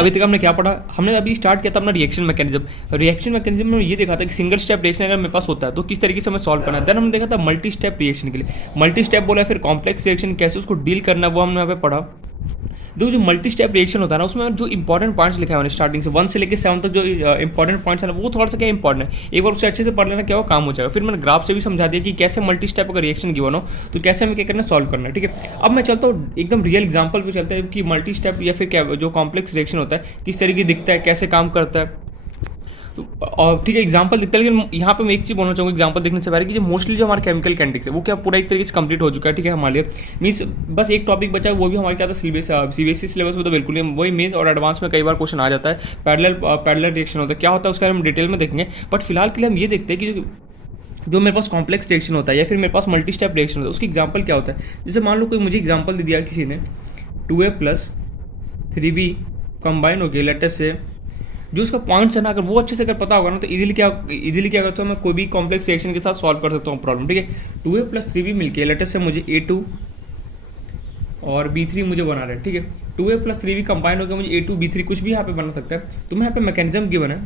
अभी तक हमने क्या पढ़ा, हमने अभी स्टार्ट किया था अपना रिएक्शन मैकेनिज्म। रिएक्शन मैकेनिज्म में ये देखा था कि सिंगल स्टेप रिएक्शन अगर मेरे पास होता है तो किस तरीके से हमें सॉल्व करना है। देन हमने देखा था मल्टी स्टेप रिएक्शन के लिए, मल्टी स्टेप बोला, फिर कॉम्प्लेक्स रिएक्शन कैसे उसको डील करना है वो हमने यहाँ पे पढ़ा। जो मल्टी स्टेप रिएक्शन होता है ना, उसमें जो इंपॉर्टेंट पॉइंट्स लिखा है मैंने स्टार्टिंग से 1 से लेकर 7 तक जो इंपॉर्टेंट पॉइंट्स है ना, वो थोड़ा सा क्या इंपॉर्टेंट है, एक बार उसे अच्छे से पढ़ लेना क्या वो काम हो जाएगा। फिर मैंने ग्राफ से भी समझा दिया कि कैसे मल्टी स्टेप अगर रिएक्शन गिवन हो तो कैसे हमें क्या करना है, सॉल्व करना है। ठीक है, अब मैं चलता हूँ एकदम रियल एग्जाम्पल पे चलता है कि मल्टी स्टेप या फिर क्या जो कॉम्प्लेक्स रिएक्शन होता है किस तरीके दिखता है, कैसे काम करता है। तो और ठीक है एग्जांपल दिखता है, लेकिन यहाँ पे मैं एक चीज़ बोलना चाहूँगा एग्जांपल देखने से पहले कि जो मोस्टली जो हमारे केमिकल कैंडिक्स है वो क्या पूरा एक तरीके से कंप्लीट हो चुका है। ठीक है, हमारे लिए मीन्स बस एक टॉपिक बचा है, वो भी हमारे क्या था सीबीएसई सिलेबस में तो बिल्कुल नहीं, वही मेंस और एडवांस में कई बार क्वेश्चन आ जाता है। पैरेलल रिएक्शन होता है, क्या होता है उसका हम डिटेल में देखेंगे, बट फिलहाल के लिए हम ये देखते हैं कि जो मेरे पास कॉम्प्लेक्स रिएक्शन होता है या फिर मेरे पास मल्टी स्टेप रिएक्शन होता है उसकी एग्जांपल क्या होता है। जैसे मान लो कोई मुझे एग्जांपल दे दिया किसी ने 2A + 3B कंबाइन हो गया लेटेस्ट से, जो उसका पॉइंट्स है ना अगर वो अच्छे से अगर पता होगा ना तो इजीली क्या करता हूँ मैं, कोई भी कॉम्प्लेक्स रिएक्शन के साथ सॉल्व कर सकता हूँ प्रॉब्लम। ठीक है, 2A + 3B मिलके लेटेस्ट से मुझे A2 और B3 मुझे बना रहा है। ठीक है, 2A + 3B कंबाइन होकर मुझे A2 B3 कुछ भी यहाँ पे बना सकता है। तो मैं यहाँ पे मैकेनिज्म गिवन है,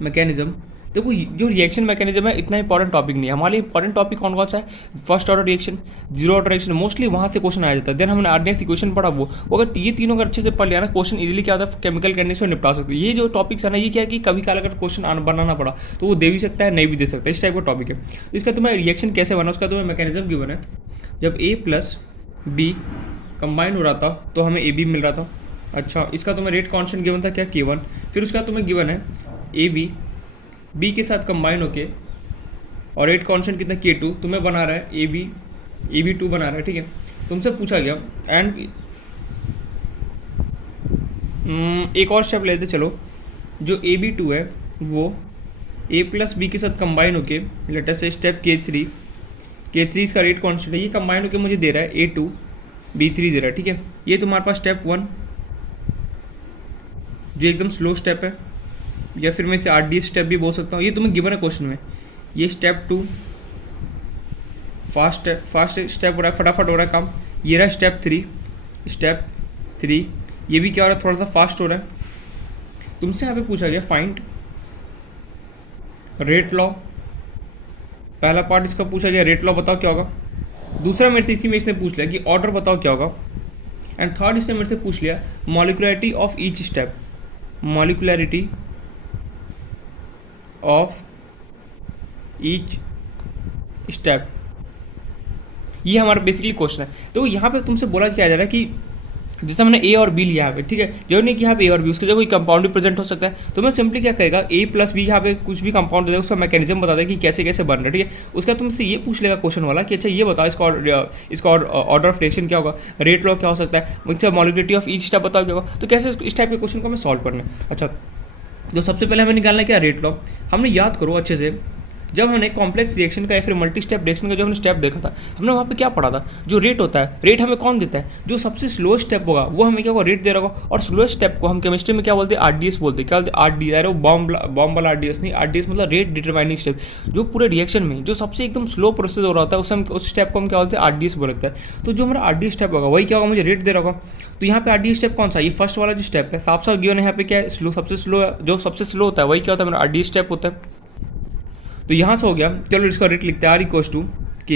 मैकेनिज्म देखो जो रिएक्शन मैकेनिज्म है इतना इंपॉर्टेंट टॉपिक नहीं है हमारे लिए। इंपॉर्टेंट टॉपिक कौन कौन सा है, first order reaction, zero order reaction, mostly वहाँ से क्वेश्चन आ जाता है। देन हमने आर्डिनेस इक्वेशन पढ़ा, वो अगर ये तीनों अगर अच्छे से पढ़ लिया ना क्वेश्चन इजीली क्या होता है केमिकल कंडीशन निपटा सकते हैं। ये जो टॉपिक्स है ना ये क्या है कि कभी काल अगर क्वेश्चन बनाना पड़ा तो वो दे भी सकता है नहीं भी दे सकता है, इस टाइप का टॉपिक है। तो इसका तुम्हें रिएक्शन कैसे बना उसका तुम्हें मैकेनिज्म गिवन है। जब A + B कंबाइन हो रहा था तो हमें AB मिल रहा था। अच्छा, इसका तुम्हें रेट कॉन्स्टेंट गिवन था क्या, K1। फिर उसका तुम्हें गिवन है AB B के साथ कंबाइन होके और रेट कांस्टेंट कितना K2 तुम्हें बना रहा है AB2 बना रहा है। ठीक है, तुमसे पूछा गया एंड एक और स्टेप लेते चलो, जो AB2 है वो A + B के साथ कंबाइन होके लेटर से स्टेप K3 इसका रेट कांस्टेंट है, ये कंबाइन होके मुझे दे रहा है A2 B3 दे रहा है। ठीक है, ये तुम्हारे पास स्टेप 1 जो एकदम स्लो स्टेप है, या फिर मैं इसे RDS स्टेप भी बोल सकता हूँ, ये तुम्हें गिवन है क्वेश्चन में। ये स्टेप 2 फास्ट स्टेप हो रहा है, फटाफट हो रहा है काम। ये रहा स्टेप 3 ये भी क्या हो रहा है, थोड़ा सा फास्ट हो रहा है। तुमसे यहाँ पे पूछा गया फाइंड रेट लॉ, पहला पार्ट इसका पूछा गया रेट लॉ बताओ क्या होगा। दूसरा मेरे से इसी में इसने पूछ लिया कि ऑर्डर बताओ क्या होगा। एंड थर्ड इसने मेरे से पूछ लिया molecularity of each step, molecularity of each step, ये हमारा बेसिकली क्वेश्चन है। तो यहाँ पे तुमसे बोला क्या जा रहा है कि जैसे मैंने A और B लिया है, ठीक है, जो नहीं कि यहाँ पे A और B उसके जगह कोई कंपाउंड भी प्रेजेंट हो सकता है, तो मैं सिंपली क्या करेगा A + B यहाँ पे कुछ भी कंपाउंड दे देगा, उसका मैकेनिज्म बता देगा कि कैसे कैसे बन रहा है। ठीक है, उसका तुमसे ये पूछ लेगा क्वेश्चन वाला कि अच्छा ये बताओ इसका ऑर्डर ऑफ रिएक्शन क्या होगा, रेट लॉ क्या हो सकता है, मुझसे मॉलिक्युलरिटी ऑफ ईच स्टेप बताओ क्या होगा। तो कैसे इस टाइप के क्वेश्चन को हमें सॉल्व करना है। अच्छा, जो सबसे पहले हमें निकालना है क्या, रेट लॉ। हमने याद करो अच्छे से, जब हमने कॉम्प्लेक्स रिएक्शन का या फिर मल्टी स्टेप रिएक्शन का जो हमने स्टेप देखा था, हमने वहाँ पे क्या पढ़ा था, जो रेट होता है, रेट हमें कौन देता है, जो सबसे स्लो स्टेप होगा वो हमें क्या होगा, रेट दे रहा होगा। और स्लो स्टेप को हम केमिस्ट्री में क्या बोलते हैं, RDS बोलते हैं। क्या बोलते हैं, RDS, अरे बॉम्ब वाला RDS नहीं, RDS मतलब रेट डिटरमाइनिंग स्टेप। जो पूरे रिएक्शन में जो सबसे एकदम स्लो प्रोसेस हो रहा होता है उस स्टेप को हम क्या बोलते हैं, RDS बोलते हैं। तो जो हमारा RDS स्टेप होगा वही क्या होगा, मुझे रेट दे रहा होगा। तो यहाँ पे RDS स्टेप कौन सा, ये फर्स्ट वाला जो स्टेप है, साफ साफ गिवन है यहाँ पे क्या है, स्लो, सबसे स्लो, जो सबसे स्लो होता है वही क्या होता है, मेरा RDS स्टेप होता है। तो यहाँ से हो गया, चलो इसका रेट लिखते हैं, R = K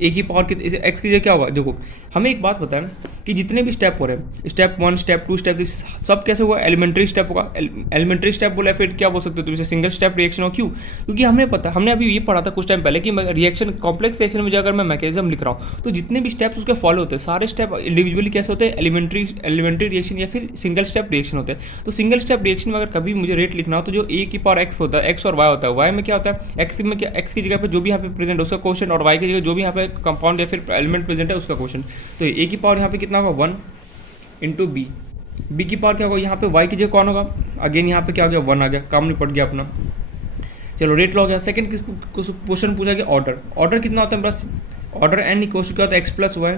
A की पावर कितने, एक्स की जगह क्या होगा। देखो हमें एक बात पता है कि जितने भी स्टेप हो रहे हैं, स्टेप 1 स्टेप 2 स्टेप 3 सब कैसे होगा, एलिमेंट्री स्टेप होगा। एलिमेंट्री स्टेप बोला फिर क्या बोल सकते हो तुम इसे, सिंगल स्टेप रिएक्शन हो। क्यों, क्योंकि हमने अभी ये पढ़ा था कुछ टाइम पहले कि रिएक्शन कॉम्प्लेक्स रिएक्शन में अगर मैं मैकेनिज्म लिख रहा हूँ तो जितने भी स्टेप्स उसके फॉलो होते हैं सारे स्टेप इंडिविजुअली कैसे होते हैं, एलिमेंट्री रिएक्शन या फिर सिंगल स्टेप रिएक्शन होते हैं। तो सिंगल स्टेप रिएक्शन में अगर कभी मुझे रेट लिखना हो तो जो A की पावर x होता है, एक्स और y होता है, y में क्या होता है, x में क्या, x की जगह पे जो भी यहाँ पे प्रेजेंट है उसका क्वेश्चन, और y की जगह जो भी यहाँ पे कंपाउंड या फिर एलिमेंट प्रेजेंट है उसका क्वेश्चन। तो A की पावर यहाँ पे कितना होगा, 1 × B की पावर क्या होगा, यहाँ पे y की जगह कौन होगा, अगेन यहाँ पे क्या हो गया, 1 आ गया, काम निपट गया अपना। चलो रेट लॉ गया। सेकंड क्वेश्चन पूछा गया ऑर्डर कितना होता है मेरा, ऑर्डर n = क्या होता है, x + y।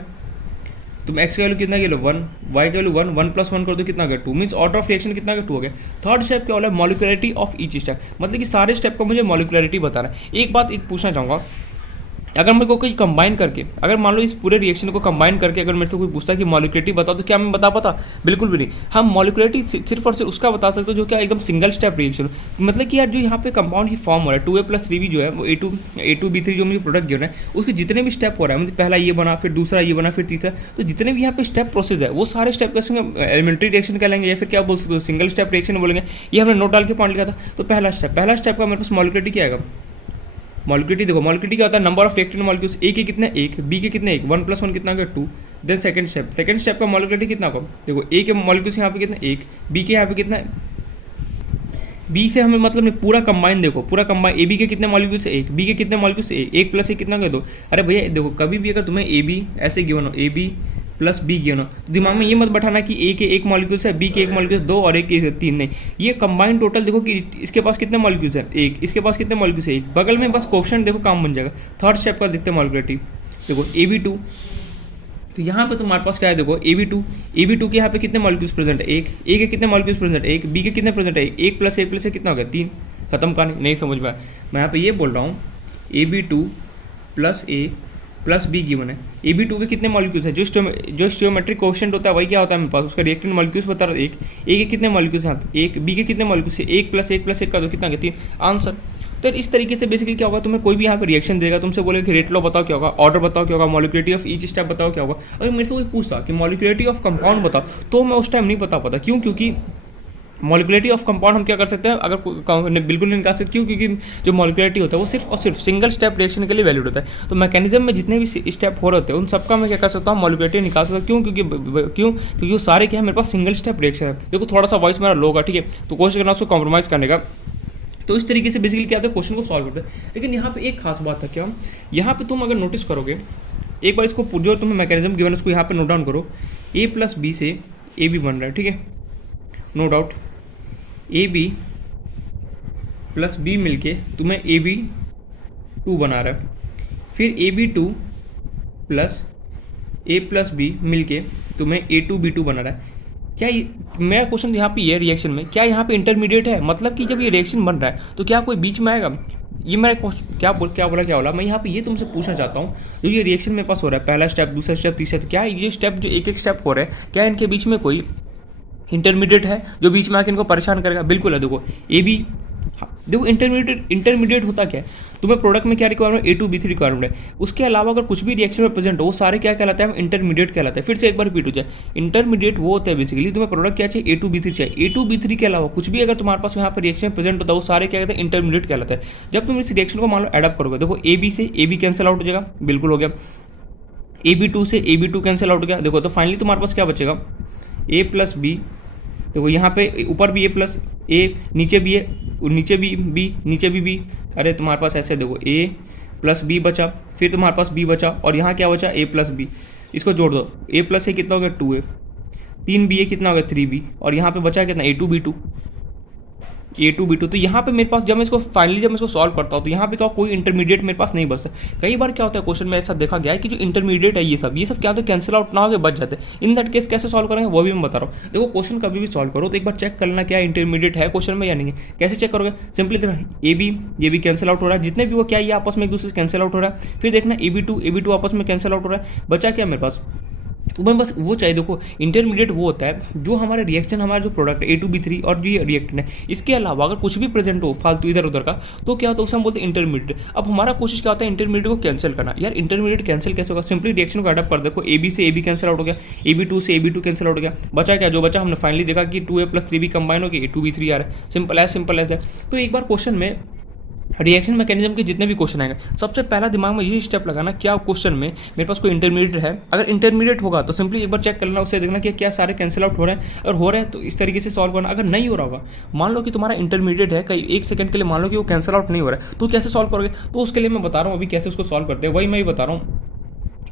तुम x का वैल्यू कितना ले लो 1, y का वैल्यू 1, 1 + 1 कर दो कितना गया 2, मीन्स ऑर्डर ऑफ रिएक्शन कितना गया 2 हो गया। थर्ड स्टेप क्या हो रहा है, मॉलिक्युलरिटी ऑफ ईच स्टेप, मतलब कि सारे स्टेप का मुझे मॉलिक्युलरिटी बताना है। एक बात पूछना चाहूँगा, अगर मेरे को कोई कंबाइन करके, अगर मान लो इस पूरे रिएक्शन को कंबाइन करके अगर मेरे से कोई पूछता है कि मॉलिक्युलरिटी बताओ, तो क्या मैं बता पाता? बिल्कुल भी नहीं। हम मॉलिक्युलरिटी सिर्फ और सिर्फ उसका बता सकते हो जो क्या एकदम सिंगल स्टेप रिएक्शन, मतलब कि यार जो यहाँ पे कंपाउंड की फॉर्म हो रहा है 2A+3B जो है वो A2B3 जो मुझे प्रोडक्ट गिवन है उसके जितने भी स्टेप हो रहा है, मतलब पहला ये बना, फिर दूसरा ये बना, फिर तीसरा, तो जितने भी यहाँ पे स्टेप प्रोसेस है वो सारे स्टेप कैसे एलिमेंट्री रिएक्शन कहलाएंगे, या फिर क्या बोल सकते हो सिंगल स्टेप रिएक्शन बोलेंगे। ये हमने नोट डाल के पॉइंट लिखा था। तो पहला स्टेप का मेरे पास मॉलिक्युलरिटी क्या आएगा? मॉलिक्युलरिटी देखो, मॉलिक्युलरिटी क्या होता है? Number of reactant molecules. A के कितने? 1, बी के कितने? 1, 1 + 1 कितना होगा? 2। देन सेकंड स्टेप का मॉलिक्युलरिटी कितना होगा? देखो ए के मॉलिक्यूल्स यहाँ पे कितने? 1, बी के यहाँ पे कितना है? बी से हमें मतलब नहीं, पूरा कंबाइन देखो, पूरा कंबाइन ए बी के कितने मॉलिक्यूल्स? 1, बी के कितने मॉलिक्यूल्स? 1 + 1 कितना होगा? 2। अरे भैया देखो, कभी भी अगर तुम्हें ए बी ऐसे गिवन हो, A B plus B given हो, तो दिमाग में ये मत बैठाना कि ए के 1 मॉलिक्यूल्स है, बी के 1 मॉलिक्यूल्स 2 और ए के 3 नहीं। ये कंबाइंड टोटल देखो कि इसके पास कितने मॉलिक्यूल्स है? 1, इसके पास कितने मॉलिक्यूल्स है? 1। बगल में बस कोएफिशिएंट देखो, काम बन जाएगा। थर्ड स्टेप का देखते हैं मॉलिक्युलरिटी। देखो AB2, तो यहाँ पे तुम्हारे पास क्या है? देखो AB2 के यहाँ पे कितने मॉलिक्यूल्स प्रेजेंट है? 1। ए के कितने मॉलिक्यूल्स प्रेजेंट है? 1। बी के कितने प्रेजेंट है? 1 + A + A कितना हो गया? 3। खत्म कहानी। नहीं समझ में आया? मैं यहाँ पे ये बोल रहा हूँ AB2 + A + B गिवन है। AB2 के कितने मॉलिक्यूल्स है? जो स्टियोमेट्रिक कोएफिशिएंट होता है वही क्या होता है मेरे पास? उसका रिएक्टेंट मॉलिक्यूल्स बता रहा है 1। ए के कितने मॉलिक्यूल्स यहाँ पे? 1। बी के कितने मॉलिक्यूल्स है? 1 + 1 + 1 का दो कितना? 3। आंसर। तो इस तरीके से बेसिकली क्या होगा, तुम्हें कोई भी यहाँ पे रिएक्शन देगा, तुमसे बोलेगा कि रेट लॉ बताओ क्या होगा, ऑर्डर बताओ क्या होगा, मॉलिक्युलरिटी ऑफ ईच स्टेप बताओ क्या होगा। अगर मेरे से कोई पूछता कि मॉलिक्युलरिटी ऑफ कंपाउंड बताओ, तो मैं उस टाइम नहीं बता पाता। क्यों? क्योंकि मॉलिक्युलरिटी ऑफ कंपाउंड हम क्या कर सकते हैं, अगर बिल्कुल नहीं निकाल सकते। क्यों? क्योंकि जो मॉलिक्युलरिटी होता है वो सिर्फ और सिर्फ सिंगल स्टेप रिएक्शन के लिए वैलिड होता है। तो मैकेनिज्म में जितने भी स्टेप हो रहे होते हैं उन सबका मैं क्या कर सकता हूँ, मॉलिक्युलरिटी निकाल सकता हूँ। क्यों? क्योंकि वो सारे क्या है, मेरे पास सिंगल स्टेप रिएक्शन है। देखो थोड़ा सा वॉइस मेरा लो होगा, ठीक है, तो कोशिश करना उसको कॉम्प्रोमाइज़ करने का। तो इस तरीके से बेसिकली क्या होता है, क्वेश्चन को सॉल्व करते हैं। लेकिन यहाँ पे एक खास बात है क्या, यहाँ पे तुम अगर नोटिस करोगे, एक बार इसको जो तुम्हें मैकेनिज्म गिवन उसको यहाँ पे नोट डाउन करो। A + B से AB बन रहा है, ठीक है, नो डाउट। AB + B मिलके तुम्हें AB2 बना रहा है। फिर AB2 + A + B मिलके तुम्हें A2B2 बना रहा है। क्या मेरा क्वेश्चन यहाँ पे ये रिएक्शन में क्या यहाँ पे इंटरमीडिएट है? मतलब कि जब ये रिएक्शन बन रहा है तो क्या कोई बीच में आएगा? ये मेरा क्वेश्चन क्या बोला मैं यहाँ पे ये तुमसे पूछना चाहता हूँ। जो ये रिएक्शन मेरे पास हो रहा है, पहला स्टेप, दूसरा स्टेप, तीसरा, तो क्या ये स्टेप जो एक स्टेप हो रहे हैं, क्या इनके बीच में कोई इंटरमीडिएट है जो बीच में आके इनको परेशान करेगा? बिल्कुल है। देखो देखो इंटरमीडिएट होता क्या है, तुम्हें प्रोडक्ट में क्या रिक्वायरमेंट? A2B3 रिक्वायरमेंट है। उसके अलावा अगर कुछ भी रिएक्शन में प्रेजेंट हो वो सारे क्या कहलाते हैं? इंटरमीडिएट कहलाते हैं। फिर से एक बार रिपीट हो जाए, इंटरमीडिएट वो होता है बेसिकली तुम्हें प्रोडक्ट क्या चाहिए? A2B3 चाहिए। A2B3 के अलावा कुछ भी अगर तुम्हारे पास यहाँ पर रिएक्शन प्रेजेंट होता है वो सारे क्या कहते हैं? इंटरमीडिएट कहलाते हैं। जब तुम इस रिएक्शन को मान लो एडअप करोगे, देखो AB से AB कैंसिल आउट हो जाएगा, बिल्कुल हो गया। AB2 से AB2 कैंसिल आउट हो गया। देखो तो फाइनली तुम्हारे पास क्या बचेगा? A + B। देखो यहाँ पे ऊपर भी A, नीचे भी A, नीचे भी B, नीचे भी B। अरे तुम्हारे पास ऐसे देखो A + B बचा, फिर तुम्हारे पास B बचा, और यहाँ क्या बचा? A + B। इसको जोड़ दो, A + A कितना हो गया? 2A, 3BA कितना हो गया? 3B, और यहाँ पे बचा कितना? A2B2। तो यहाँ पे मेरे पास जब मैं इसको सॉल्व करता हूँ तो यहाँ पे क्या कोई इंटरमीडिएट मेरे पास नहीं बचता। कई बार क्या होता है क्वेश्चन में ऐसा देखा गया है कि जो इंटरमीडिएट है ये सब क्या होता है, कैंसिल आउट ना होकर बच जाते हैं। इन दैट केस कैसे सॉल्व करेंगे वो भी मैं बता रहा हूँ। देखो क्वेश्चन कभी भी सॉल्व करो तो एक बार चेक कर लेना क्या इंटरमीडिएट है क्वेश्चन में या नहीं है। कैसे चेक करोगे? सिंपली देखना ये भी कैंसिल आउट हो रहा है, जितने भी वो क्या ये आपस में एक दूसरे से कैंसिल आउट हो रहा है। फिर देखना AB2 आपस में कैंसिल आउट हो रहा है, बचा क्या मेरे पास? तो मैं बस वो चाहिए। देखो इंटरमीडिएट वो होता है जो हमारे रिएक्शन, हमारा जो प्रोडक्ट है A2B3 और ये रिएक्टेंट है, इसके अलावा अगर कुछ भी प्रेजेंट हो फालतू इधर उधर का, तो क्या होता है उसे हम बोलते हैं इंटरमीडिएट। अब हमारा कोशिश क्या होता है इंटरमीडिएट को कैंसिल करना। यार इंटरमीडिएट कैंसिल कैसे होगा? सिंपली रिएक्शन को एडअप कर देखो, AB से AB कैंसिल आउट हो गया, AB2 से AB2 कैंसिल आउट हो गया, बचा क्या? जो बचा हमने फाइनली देखा कि 2A + 3B कंबाइन हो गया, A2B3 आ रहा है। Simple as that. तो एक बार क्वेश्चन में रिएक्शन मैकेनिज्म के जितने भी क्वेश्चन आएंगे, सबसे पहला दिमाग में यही स्टेप लगाना, क्या क्वेश्चन में मेरे पास कोई इंटरमीडिएट है? अगर इंटरमीडिएट होगा तो सिंपली एक बार चेक कर लेना, उससे देखना कि क्या सारे कैंसिल आउट हो रहे हैं। अगर हो रहे हैं तो इस तरीके से सॉल्व करना। अगर नहीं हो रहा होगा, मान लो कि तुम्हारा इंटरमीडिएट है, कहीं एक सेकंड के लिए मान लो कि वो कैंसिल आउट नहीं हो रहा है, तो कैसे सॉल्व करोगे? तो उसके लिए मैं बता रहा हूँ अभी कैसे उसको सॉल्व करते हैं, वही मैं ही बता रहा हूँ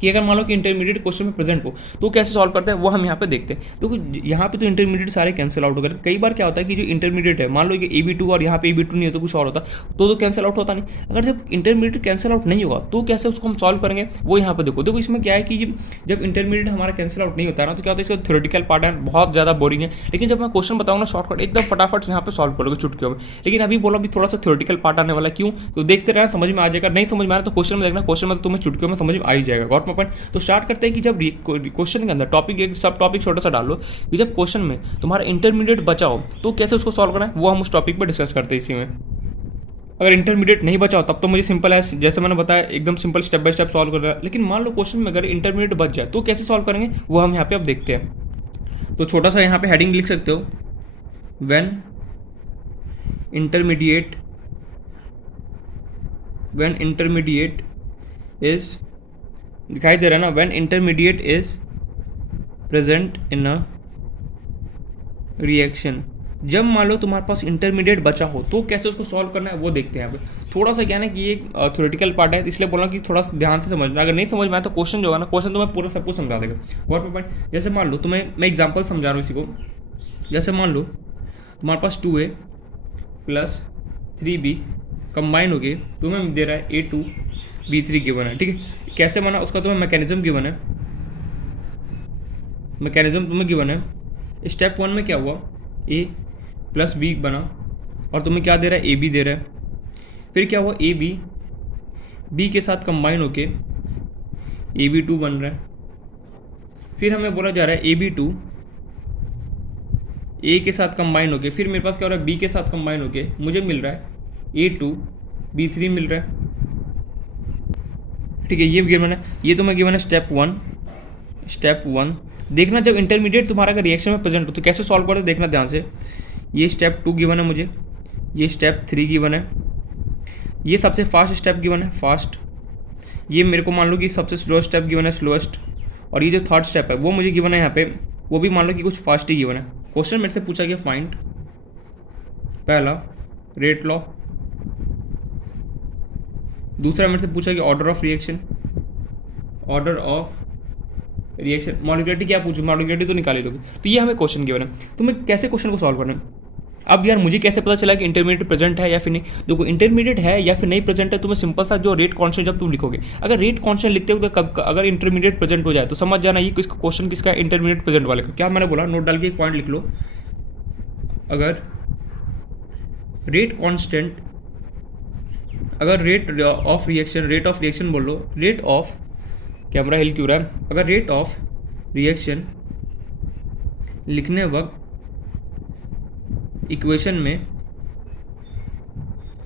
कि अगर मान लो कि इंटरमीडिएट क्वेश्चन में प्रेजेंट हो तो कैसे सॉल्व करते हैं वो हम यहाँ पे देखते हैं। तो यहाँ पे तो इंटरमीडिएट सारे कैंसिल आउट हो गए। कई बार क्या होता है कि जो इंटरमीडिएट है, मान लो कि AB2 और यहाँ पे AB2 नहीं हो तो कुछ और होता तो कैंसिल आउट होता नहीं। अगर जब इंटरमीडिएट कैंसिल आउट नहीं होगा तो कैसे उसको हम सॉल्व करेंगे वो यहाँ पे देखो। इसमें क्या है कि जब इंटरमीडिएट हमारा कैंसिल आउट नहीं होता ना तो क्या होता है, इसका थ्योरेटिकल पार्ट है बहुत ज़्यादा बोरिंग है, लेकिन जब मैं क्वेश्चन बताऊँगा शॉर्टकट एकदम फटाफट यहाँ पे सॉल्व करोगे चुटकियों में। लेकिन अभी बोला अभी थोड़ा सा थ्योरेटिकल पार्ट आने वाला, क्यों तो देखते रहना, समझ में आ जाएगा। नहीं समझ में आ रहा तो क्वेश्चन में देखना, क्वेश्चन में तो तुम्हें चुटकियों में समझ में आ ही जाएगा। Got my point. तो स्टार्ट करते हैं कि जब क्वेश्चन के अंदर टॉपिक एक सब टॉपिक छोटा सा डालो कि जब क्वेश्चन में तुम्हारा इंटरमीडिएट बचा हो तो कैसे उसको सॉल्व करना है वो हम उस टॉपिक पर डिस्कस करते हैं इसी में। अगर इंटरमीडिएट नहीं बचा हो तब तो मुझे सिंपल है, जैसे मैंने बताया एकदम simple step by step solve करना है। लेकिन मान लो क्वेश्चन में अगर इंटरमीडिएट बच जाए तो कैसे सॉल्व करेंगे वो हम यहाँ पे अब देखते हैं। तो छोटा सा यहाँ पे हेडिंग लिख सकते हो, व्हेन इंटरमीडिएट इज, दिखाई दे रहा है ना, when intermediate is present in a reaction. जब मान लो तुम्हारे पास इंटरमीडिएट बचा हो तो कैसे उसको सॉल्व करना है वो देखते हैं यहाँ पे। थोड़ा सा क्या है ना कि ये थ्योरेटिकल पार्ट है, इसलिए बोला कि थोड़ा सा ध्यान से समझना। अगर नहीं समझ में आया तो क्वेश्चन जो होगा ना, क्वेश्चन तुम्हें पूरा सब कुछ समझा देगा। व्हाट पॉइंट, जैसे मान लो तुम्हें मैं एग्जांपल समझा रहा हूँ इसी को। जैसे मान लो तुम्हारे पास 2A + 3B कंबाइन हो गए, तुम्हें दे रहा है A2 B3 गिवन है, ठीक है। कैसे बना उसका तुम्हें मैकेनिज्म गिवन है, मैकेनिज्म तुम्हें गिवन है। स्टेप 1 में क्या हुआ, A + B बना और तुम्हें क्या दे रहा है, AB दे रहा है। फिर क्या हुआ, AB B के साथ कंबाइन होके AB2 बन रहा है। फिर हमें बोला जा रहा है AB2 A के साथ कंबाइन होके, फिर मेरे पास क्या हो रहा है, B के साथ कंबाइन होके मुझे मिल रहा है A2 B3 मिल रहा है, ठीक है। ये गिवन है, ये तो मैं गिवन है स्टेप 1। देखना जब इंटरमीडिएट तुम्हारा अगर रिएक्शन में प्रेजेंट हो तो कैसे सॉल्व करते देखना ध्यान से। ये स्टेप 2 गिवन है मुझे, ये स्टेप 3 गिवन है, ये सबसे फास्ट स्टेप गिवन है फास्ट, ये मेरे को मान लो कि सबसे स्लो स्टेप गिवन है स्लोएस्ट, और ये जो थर्ड स्टेप है वो मुझे गिवन है यहाँ पे, वो भी मान लो कि कुछ फास्ट ही गिवन है। क्वेश्चन मेरे से पूछा गया फाइंड पहला रेट लॉ, दूसरा मेरे से पूछा गया ऑर्डर ऑफ रिएक्शन, मॉलिक्युलरिटी क्या पूछूं, मॉलिक्युलरिटी तो निकाली दोगे। तो ये हमें क्वेश्चन गिवन है, तुम्हें कैसे क्वेश्चन को सॉल्व करना है। अब यार मुझे कैसे पता चला कि इंटरमीडिएट प्रेजेंट है या फिर नहीं। देखो इंटरमीडिएट है या फिर नहीं प्रेजेंट है, तुम्हें सिंपल सा जो रेट कांस्टेंट जब तुम लिखोगे, अगर रेट कांस्टेंट लिखते हो तो अगर इंटरमीडिएट प्रेजेंट हो जाए तो समझ जाना ये क्वेश्चन किसका, इंटरमीडिएट प्रेजेंट वाले का। क्या मैंने बोला, नोट डाल के एक पॉइंट लिख लो। अगर रेट कांस्टेंट, अगर रेट ऑफ रिएक्शन बोल लो, रेट ऑफ, कैमरा हिल क्यों रहा है, अगर रेट ऑफ रिएक्शन लिखने वक्त इक्वेशन में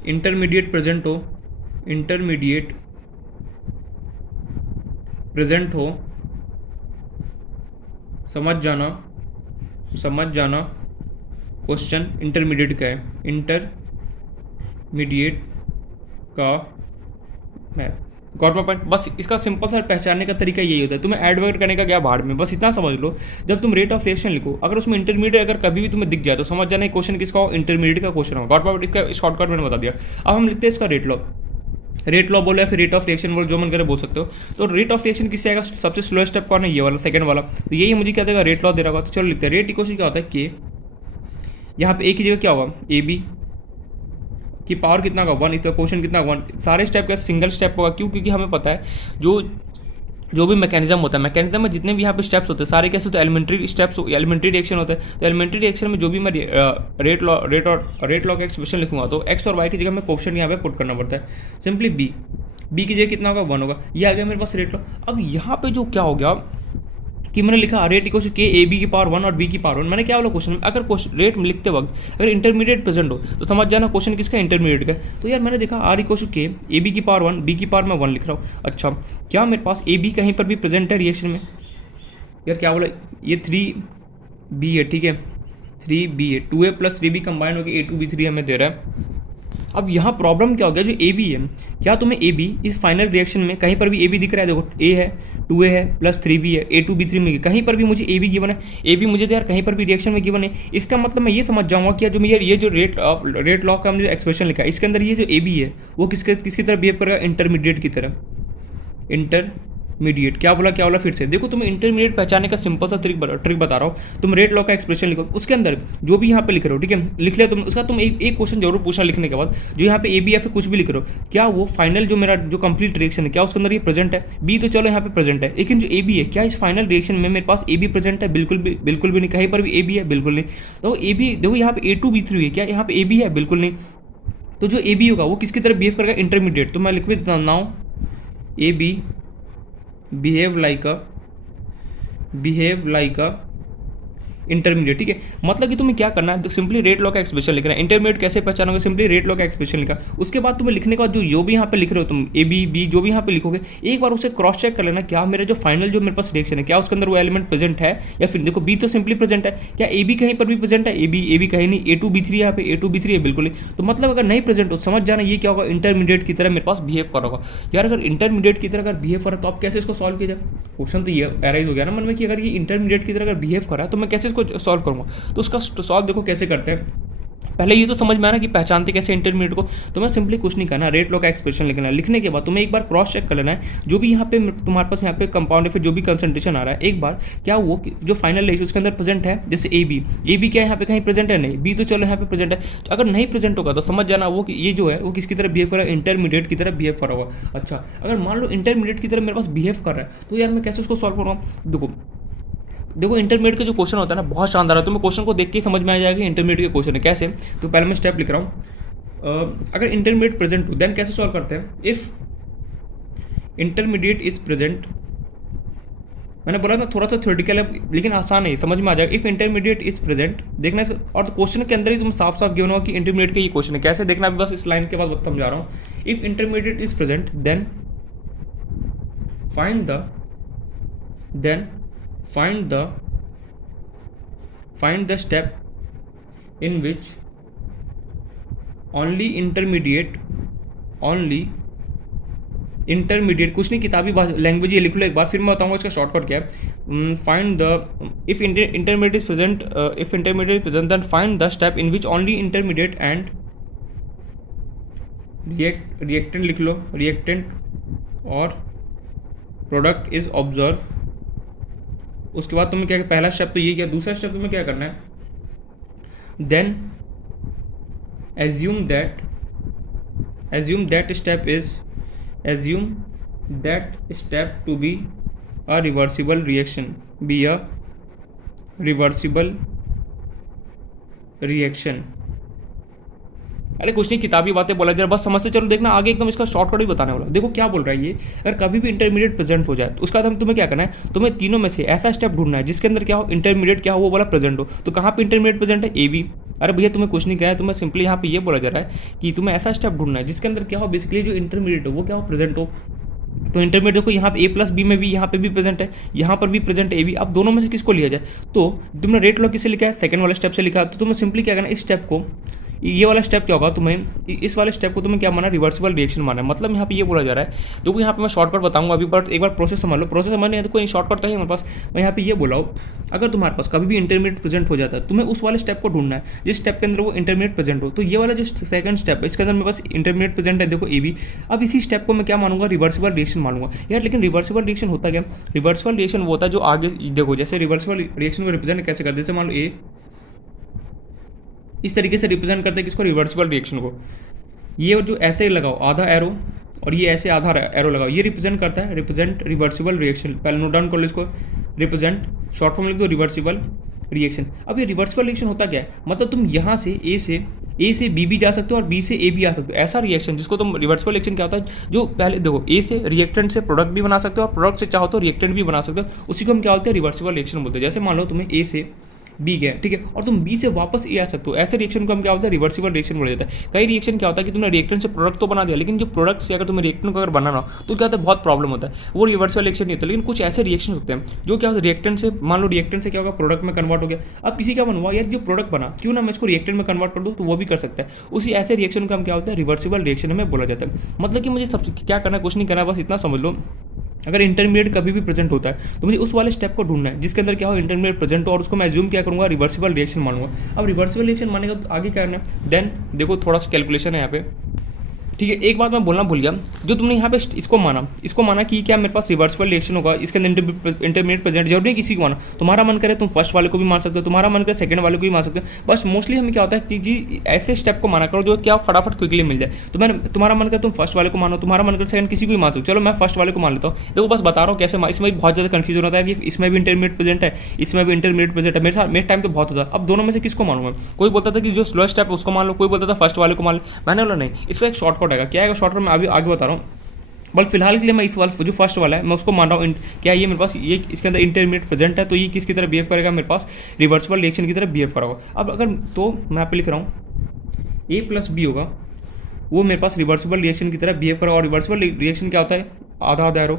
इंटरमीडिएट प्रेजेंट हो, समझ जाना क्वेश्चन इंटरमीडिएट का है, इंटरमीडिएट का मैप। Got my point. बस इसका सिंपल सा पहचानने का तरीका यही होता है, तुम्हें ऐड वर्ड करने का क्या भाड़ में, बस इतना समझ लो। जब तुम रेट ऑफ रिएक्शन लिखो, अगर उसमें इंटरमीडिएट अगर कभी भी तुम्हें दिख जाए तो समझ जाना क्वेश्चन किसका हो, इंटरमीडिएट का क्वेश्चन हो। Got my point. इसका शॉर्टकट मैंने बता दिया। अब हम लिखते हैं इसका रेट लॉ बोलो या फिर रेट ऑफ रिएक्शन बोलो, जो मन करे बोल सकते हो। तो रेट ऑफ रिएक्शन किससे आएगा, सबसे स्लो स्टेप कौन है, ये वाला सेकंड वाला। तो यही मुझे क्या देगा, रेट लॉ दे रहा होगा। तो चलो लिखते हैं, रेट इक्वल क्या होता है, के, यहाँ पे एक ही जगह क्या होगा, AB की पावर कितना होगा 1, इसका क्वेश्चन कितना 1। सारे स्टेप का सिंगल स्टेप होगा, क्यों, क्योंकि हमें पता है जो भी मैकेनिज्म होता है, मैकेनिज्म में जितने भी यहाँ पे स्टेप्स होते हैं सारे कैसे होते हैं, एलिमेंट्री स्टेप्स, एलिमेंट्री रिएक्शन होता है। तो एलिमेंट्री रिएक्शन में जो भी मैं रेट लॉ का एक्सप्रेशन लिखूंगा तो एक्स और वाई की जगह में कोएफिशिएंट यहाँ पे पुट करना पड़ता है। सिंपली बी की जगह कितना होगा 1 होगा, ये आ गया मेरे पास रेट लॉ। अब यहाँ पे जो क्या हो गया कि मैंने लिखा रेट इक्वल टू के AB की पावर 1 और B की पावर 1। मैंने क्या बोला क्वेश्चन में, अगर रेट लिखते वक्त अगर इंटरमीडिएट प्रेजेंट हो तो समझ जाना क्वेश्चन किसका, इंटरमीडिएट का। तो यार मैंने देखा R इक्वल टू के AB की पावर 1 B की पावर मैं 1 लिख रहा हूँ। अच्छा, क्या मेरे पास AB कहीं पर भी प्रेजेंट है रिएक्शन में, यार क्या बोला, ये 3B है, ठीक है 3B है, 2A + 3B कंबाइन होकर A2B3 हमें दे रहा है। अब यहाँ प्रॉब्लम क्या हो गया, जो AB है, क्या तुम्हें AB इस फाइनल रिएक्शन में कहीं पर भी AB दिख रहा है, देखो A है 2A है + 3B है A2B3 में, कहीं पर भी मुझे AB गिवन है, AB मुझे तो यार कहीं पर भी रिएक्शन में गिवन है। इसका मतलब मैं ये समझ जाऊंगा कि जो ये जो रेट लॉ का हमने एक्सप्रेशन लिखा है, इसके अंदर ये जो AB है वो किसकी तरह बिहेव करेगा, इंटरमीडिएट की तरह, इंटरमीडिएट मीडिएट। क्या बोला फिर से देखो, तुम्हें इंटरमीडिएट पहचानने का सिंपल सा ट्रिक बता रहा हूँ। तुम रेट लॉ का एक्सप्रेशन लिखो, उसके अंदर जो भी यहाँ पे लिख रहे हो, ठीक है, लिख लिया तुम, उसका तुम एक क्वेश्चन जरूर पूछना लिखने के बाद, जो यहाँ पे ए बी या फिर कुछ भी लिख रहे हो, क्या वो फाइनल जो मेरा जो कंप्लीट रिएक्शन है क्या उसके अंदर ये प्रेजेंट है? बी तो चलो यहाँ पे प्रेजेंट है, लेकिन जो ए बी है क्या इस फाइनल रिएक्शन में मेरे पास ए बी प्रेजेंट है? बिल्कुल भी नहीं, कहीं पर भी ए बी है? बिल्कुल नहीं। तो ए बी देखो यहाँ पे A2B3 है, क्या यहाँ पे ए बी है? बिल्कुल नहीं। तो जो ए बी होगा वो किसकी तरह बिहेव करेगा? इंटरमीडिएट। तो मैं लिख भी देता हूँ now A B behave like a intermediate, ठीक है। मतलब कि तुम्हें क्या करना है, तो सिंपली रेट लॉ का एक्सप्रेशन लिखना है। इंटरमीडिएट कैसे पहचानोगे? सिंपली रेट लॉ का एक्सप्रेशन लिखा, उसके बाद तुम्हें लिखने के बाद जो भी यहाँ पे लिख रहे हो तुम ए बी जो भी यहाँ पे लिखोगे, एक बार उसे क्रॉस चेक कर लेना, क्या मेरा जो फाइनल जो मेरे पास रिएक्शन है क्या उसके अंदर वो एलिमेंट प्रेजेंट है या फिर देखो बी तो सिंपली प्रेजेंट है, क्या ए बी कहीं पर भी प्रेजेंट है? ए बी कहीं नहीं। A2B3 यहाँ पे A2B3 है, बिल्कुल नहीं। तो मतलब अगर नहीं प्रेजेंट हो समझ जाना ये क्या होगा, इंटरमीडिएट की तरह मेरे पास बिहेव कर होगा। यार अगर इंटरमीडिएट की तरह अगर बिहेव कर रहा है तो आप कैसे इसको सॉल्व किया जाए? क्वेश्चन तो ये अराइज हो गया ना मन में कि अगर ये इंटरमीडिएट की तरह अगर बिहेव कर रहा है तो मैं कैसे इसको सॉल्व करूँगा? तो उसका सॉल्व देखो कैसे करते हैं। पहले ये तो समझ में आना कि पहचानते कैसे इंटरमीडिएट को। तो मैं सिंपली कुछ नहीं करना, रेट लॉ का एक्सप्रेशन लिखना है। लिखने के बाद तुम्हें एक बार क्रॉस चेक कर लेना है, जो भी यहाँ पे तुम्हारे पास यहाँ पे कंपाउंड है फिर जो भी कंसंट्रेशन आ रहा है, एक बार क्या वो जो फाइनल है उसके अंदर प्रेजेंट है। जैसे ए बी क्या यहाँ पे कहीं प्रेजेंट है? नहीं। बी तो चलो यहाँ पे प्रेजेंट है। तो अगर नहीं प्रेजेंट होगा तो समझ जाना वो ये जो है वो किसकी तरह बिहेव कर रहा है? इंटरमीडिएट की तरह बिहेव कर रहा होगा। अच्छा, अगर मान लो इंटरमीडिएट की तरह मेरे पास बिहेव कर रहा है तो यार मैं कैसे उसको सॉल्व करूँगा? देखो इंटरमीडिएट का जो क्वेश्चन होता है ना बहुत शानदार है, तो मैं क्वेश्चन को देख के समझ में आ जाएगा इंटरमीडिएट के क्वेश्चन है कैसे। तो पहले मैं स्टेप लिख रहा हूँ। अगर इंटरमीडिएट प्रेजेंट हो देन कैसे सॉल्व करते हैं? इफ इंटरमीडिएट इज प्रेजेंट, मैंने बोला ना थोड़ा सा थ्योरेटिकल है लेकिन आसान है, समझ में आ जाएगा। इफ इंटरमीडिएट इज प्रेजेंट देखना इसका, और क्वेश्चन के अंदर ही तुम साफ साफ गिवन होगा कि इंटरमीडिएट का ये क्वेश्चन है कैसे देखना, अभी बस इस लाइन के बाद समझा रहा हूँ। If intermediate is present then find the step in which only intermediate कुछ नहीं किताबी लैंग्वेज ये लिख लो एक बार, फिर मैं बताऊंगा इसका शॉर्टकट क्या है। Find the if intermediate is present then find the step in which only intermediate and reactant लिख लो, रिएक्टेंट और प्रोडक्ट इज ऑब्जर्व। उसके बाद तुम्हें क्या, पहला स्टेप तो ये किया, दूसरा स्टेप तुम्हें क्या करना है? Then assume that step to be a reversible reaction। अरे कुछ नहीं किताबी बातें बोला जरा बस समझते चलो, देखना आगे एकदम इसका शॉर्टकट भी बताने वाला। देखो क्या बोल रहा है ये, अगर कभी भी इंटरमीडिएट प्रेजेंट हो जाए तो उसका तुम्हें क्या करना है, तुम्हें तीनों में से ऐसा स्टेप ढूंढना है जिसके अंदर क्या हो, इंटरमीडिएट क्या हो वो वाला प्रेजेंट हो। तो कहाँ पे इंटरमीडिएट प्रेजेंट है? A B. अरे भैया तुम्हें कुछ नहीं कहा है, तुम्हें सिंपली यहाँ पे ये बोला जा रहा है कि तुम्हें ऐसा स्टेप ढूंढना है जिसके अंदर क्या हो, बेसिकली जो इंटरमीडिएट हो वो क्या हो, प्रेजेंट हो। तो इंटरमीडिएट देखो यहाँ पे A+B में भी यहाँ पे भी प्रेजेंट है, यहाँ पर भी प्रेजेंट है A भी। अब दोनों में से किसको लिया जाए? तो तुमने रेट लॉ किससे लिखा है? सेकंड वाले स्टेप से लिखा। तो तुम्हें सिंपली क्या करना है, इस स्टेप को, ये वाला स्टेप क्या होगा, तुम्हें इस वाले स्टेप को तुम्हें क्या माना, रिवर्सिबल रिएक्शन माना है। मतलब यहाँ पे ये बोला जा रहा है, देखो यहाँ पे मैं शॉर्टकट बताऊंगा अभी, पर एक बार प्रोसेस समझ लो। प्रोसेस समझने तो कोई शॉर्टकट तो है हमारे पास। मैं यहाँ पे ये बोला हूँ, अगर तुम्हारे पास कभी भी इंटरमीडिएट प्रेजेंट हो जाता है तुम्हें उस वाले स्टेप को ढूंढना है जिस स्टेप के अंदर वो इंटरमीडिएट प्रेजेंट हो। तो ये वाला जो सेकंड स्टेप है इसके अंदर मेरे पास इंटरमीडिएट प्रेजेंट है, देखो ए बी। अब इसी स्टेप को मैं क्या मानूंगा, रिवर्सिबल रिएक्शन मानूंगा। यार लेकिन रिवर्सिबल रिएक्शन होता क्या? रिवर्सिबल रिएक्शन वो होता है जो आगे देखो, जैसे रिवर्सिबल रिएक्शन को रिप्रेजेंट कैसे करते हैं, जैसे मान लो ए इस तरीके से रिप्रेजेंट करते हैं किसको, रिवर्सिबल रिएक्शन को। ये जो ऐसे लगाओ आधा एरो और ये ऐसे आधा एरो लगाओ, ये रिप्रेजेंट करता है, रिप्रेजेंट रिवर्सिबल रिएक्शन। पहले नोट डाउन कर लो इसको, रिप्रेजेंट शॉर्ट फॉर्म लिख दो रिवर्सिबल रिएक्शन। अब ये रिवर्सिबल रिएक्शन होता क्या है, मतलब तुम यहाँ से ए से बी भी जा सकते हो और बी से ए भी आ सकते हो। ऐसा रिएक्शन जिसको तुम रिवर्सिबल रिएक्शन क्या होता है, जो पहले देखो ए से रिएक्टेंट से प्रोडक्ट भी बना सकते हो और प्रोडक्ट से चाहो तो रिएक्टेंट भी बना सकते हो, उसी को हम क्या बोलते हैं, रिवर्सिबल रिएक्शन बोलते हैं। जैसे मान लो तुम्हें ए से बी गया, ठीक है, और तुम बी से वापस ए आ सकते हो, ऐसे रिएक्शन को हम क्या होता है, रिवर्सिबल रिएक्शन बोला जाता है। कई रिएक्शन क्या होता है कि तुमने रिएक्टेंट से प्रोडक्ट तो बना दिया, लेकिन जो प्रोडक्ट से अगर तुम्हें रिएक्टेंट को अगर बनाना हो तो क्या होता है, बहुत प्रॉब्लम होता है, वो रिवर्सिबल रिएक्शन नहीं होता। लेकिन कुछ ऐसे रिएक्शन होते हैं जो क्या होता है, रिएक्टेंट से, मान लो रिएक्टेंट से क्या होगा, प्रोडक्ट में कन्वर्ट हो गया। अब किसी का मन हुआ यार जो प्रोडक्ट बना क्यों ना मैं इसको रिएक्टेंट में कन्वर्ट कर दूँ, तो वो भी कर सकता है। उसी ऐसे रिएक्शन का हम क्या होता है, रिवर्सिबल रिएक्शन हमें बोला जाता है। मतलब कि मुझे सब क्या करना है, कुछ नहीं करना, बस इतना समझ लो, अगर इंटरमीडिएट कभी भी प्रेजेंट होता है तो मुझे उस वाले स्टेप को ढूंढना है जिसके अंदर क्या हो, इंटरमीडिएट प्रेजेंट हो, और उसको मैं एज्यूम क्या करूंगा, रिवर्सिबल रिएक्शन मानूंगा। अब रिवर्सिबल रिएक्शन मानेगा तो आगे क्या करना है, देन देखो थोड़ा सा कैलकुलेशन है यहाँ पे। ठीक है, एक बात मैं बोलना भूल गया, जो तुमने यहाँ पे इसको माना कि क्या मेरे पास रिवर्सिबल रिएक्शन होगा, इसके अंदर इंटरमीडिएट प्रेजेंट, जरूरी नहीं किसी को माना, तुम्हारा मन करे तुम फर्स्ट वाले को भी मान सकते हो, तुम्हारा मन करे सेकंड वाले को भी मान सकते हो। बस मोस्टली हमें क्या होता है कि जी ऐसे स्टेप को माना करो जो क्या फटाफट क्विकली मिल जाए। तो मैं तुम्हारा मन करे तुम फर्स्ट वाले को मानो, तुम्हारा मन करे सेकंड, किसी को भी मान सकते हो। चलो मैं फर्स्ट वाले को मान लेता हूँ। देखो बस बता रहा हूँ कैसे, इसमें भी बहुत ज़्यादा कन्फ्यूजन होता है कि इसमें भी इंटरमीडिएट प्रेजेंट है, इसमें भी इंटरमीडिएट प्रेजेंट है। मेरे टाइम तो बहुत होता है। अब दोनों में से किसको मानूंगा? कोई बोलता था कि जो स्लो स्टेप है उसको मान लो, कोई बोलता था फर्स्ट वाले को मान लो। मैंने बोला नहीं, इसका एक शॉर्टकट है। क्या है शॉर्टकट? मैं अभी आगे बता रहा हूँ, बट फिलहाल के लिए मैं इस वाला जो फर्स्ट वाला है मैं उसको मान रहा हूँ। क्या ये मेरे पास ये इसके अंदर इंटरमीडिएट प्रेजेंट है, तो ये किसकी तरह बिहेव करेगा? मेरे पास रिवर्सिबल रिएक्शन की तरह बिहेव करेगा। अब अगर तो मैं यहाँ पे लिख रहा हूँ ए प्लस बी होगा, वो मेरे पास रिवर्सिबल रिएक्शन की तरह बिहेव करेगा। और रिवर्सिबल रिएक्शन क्या होता है? आधा आधा एरो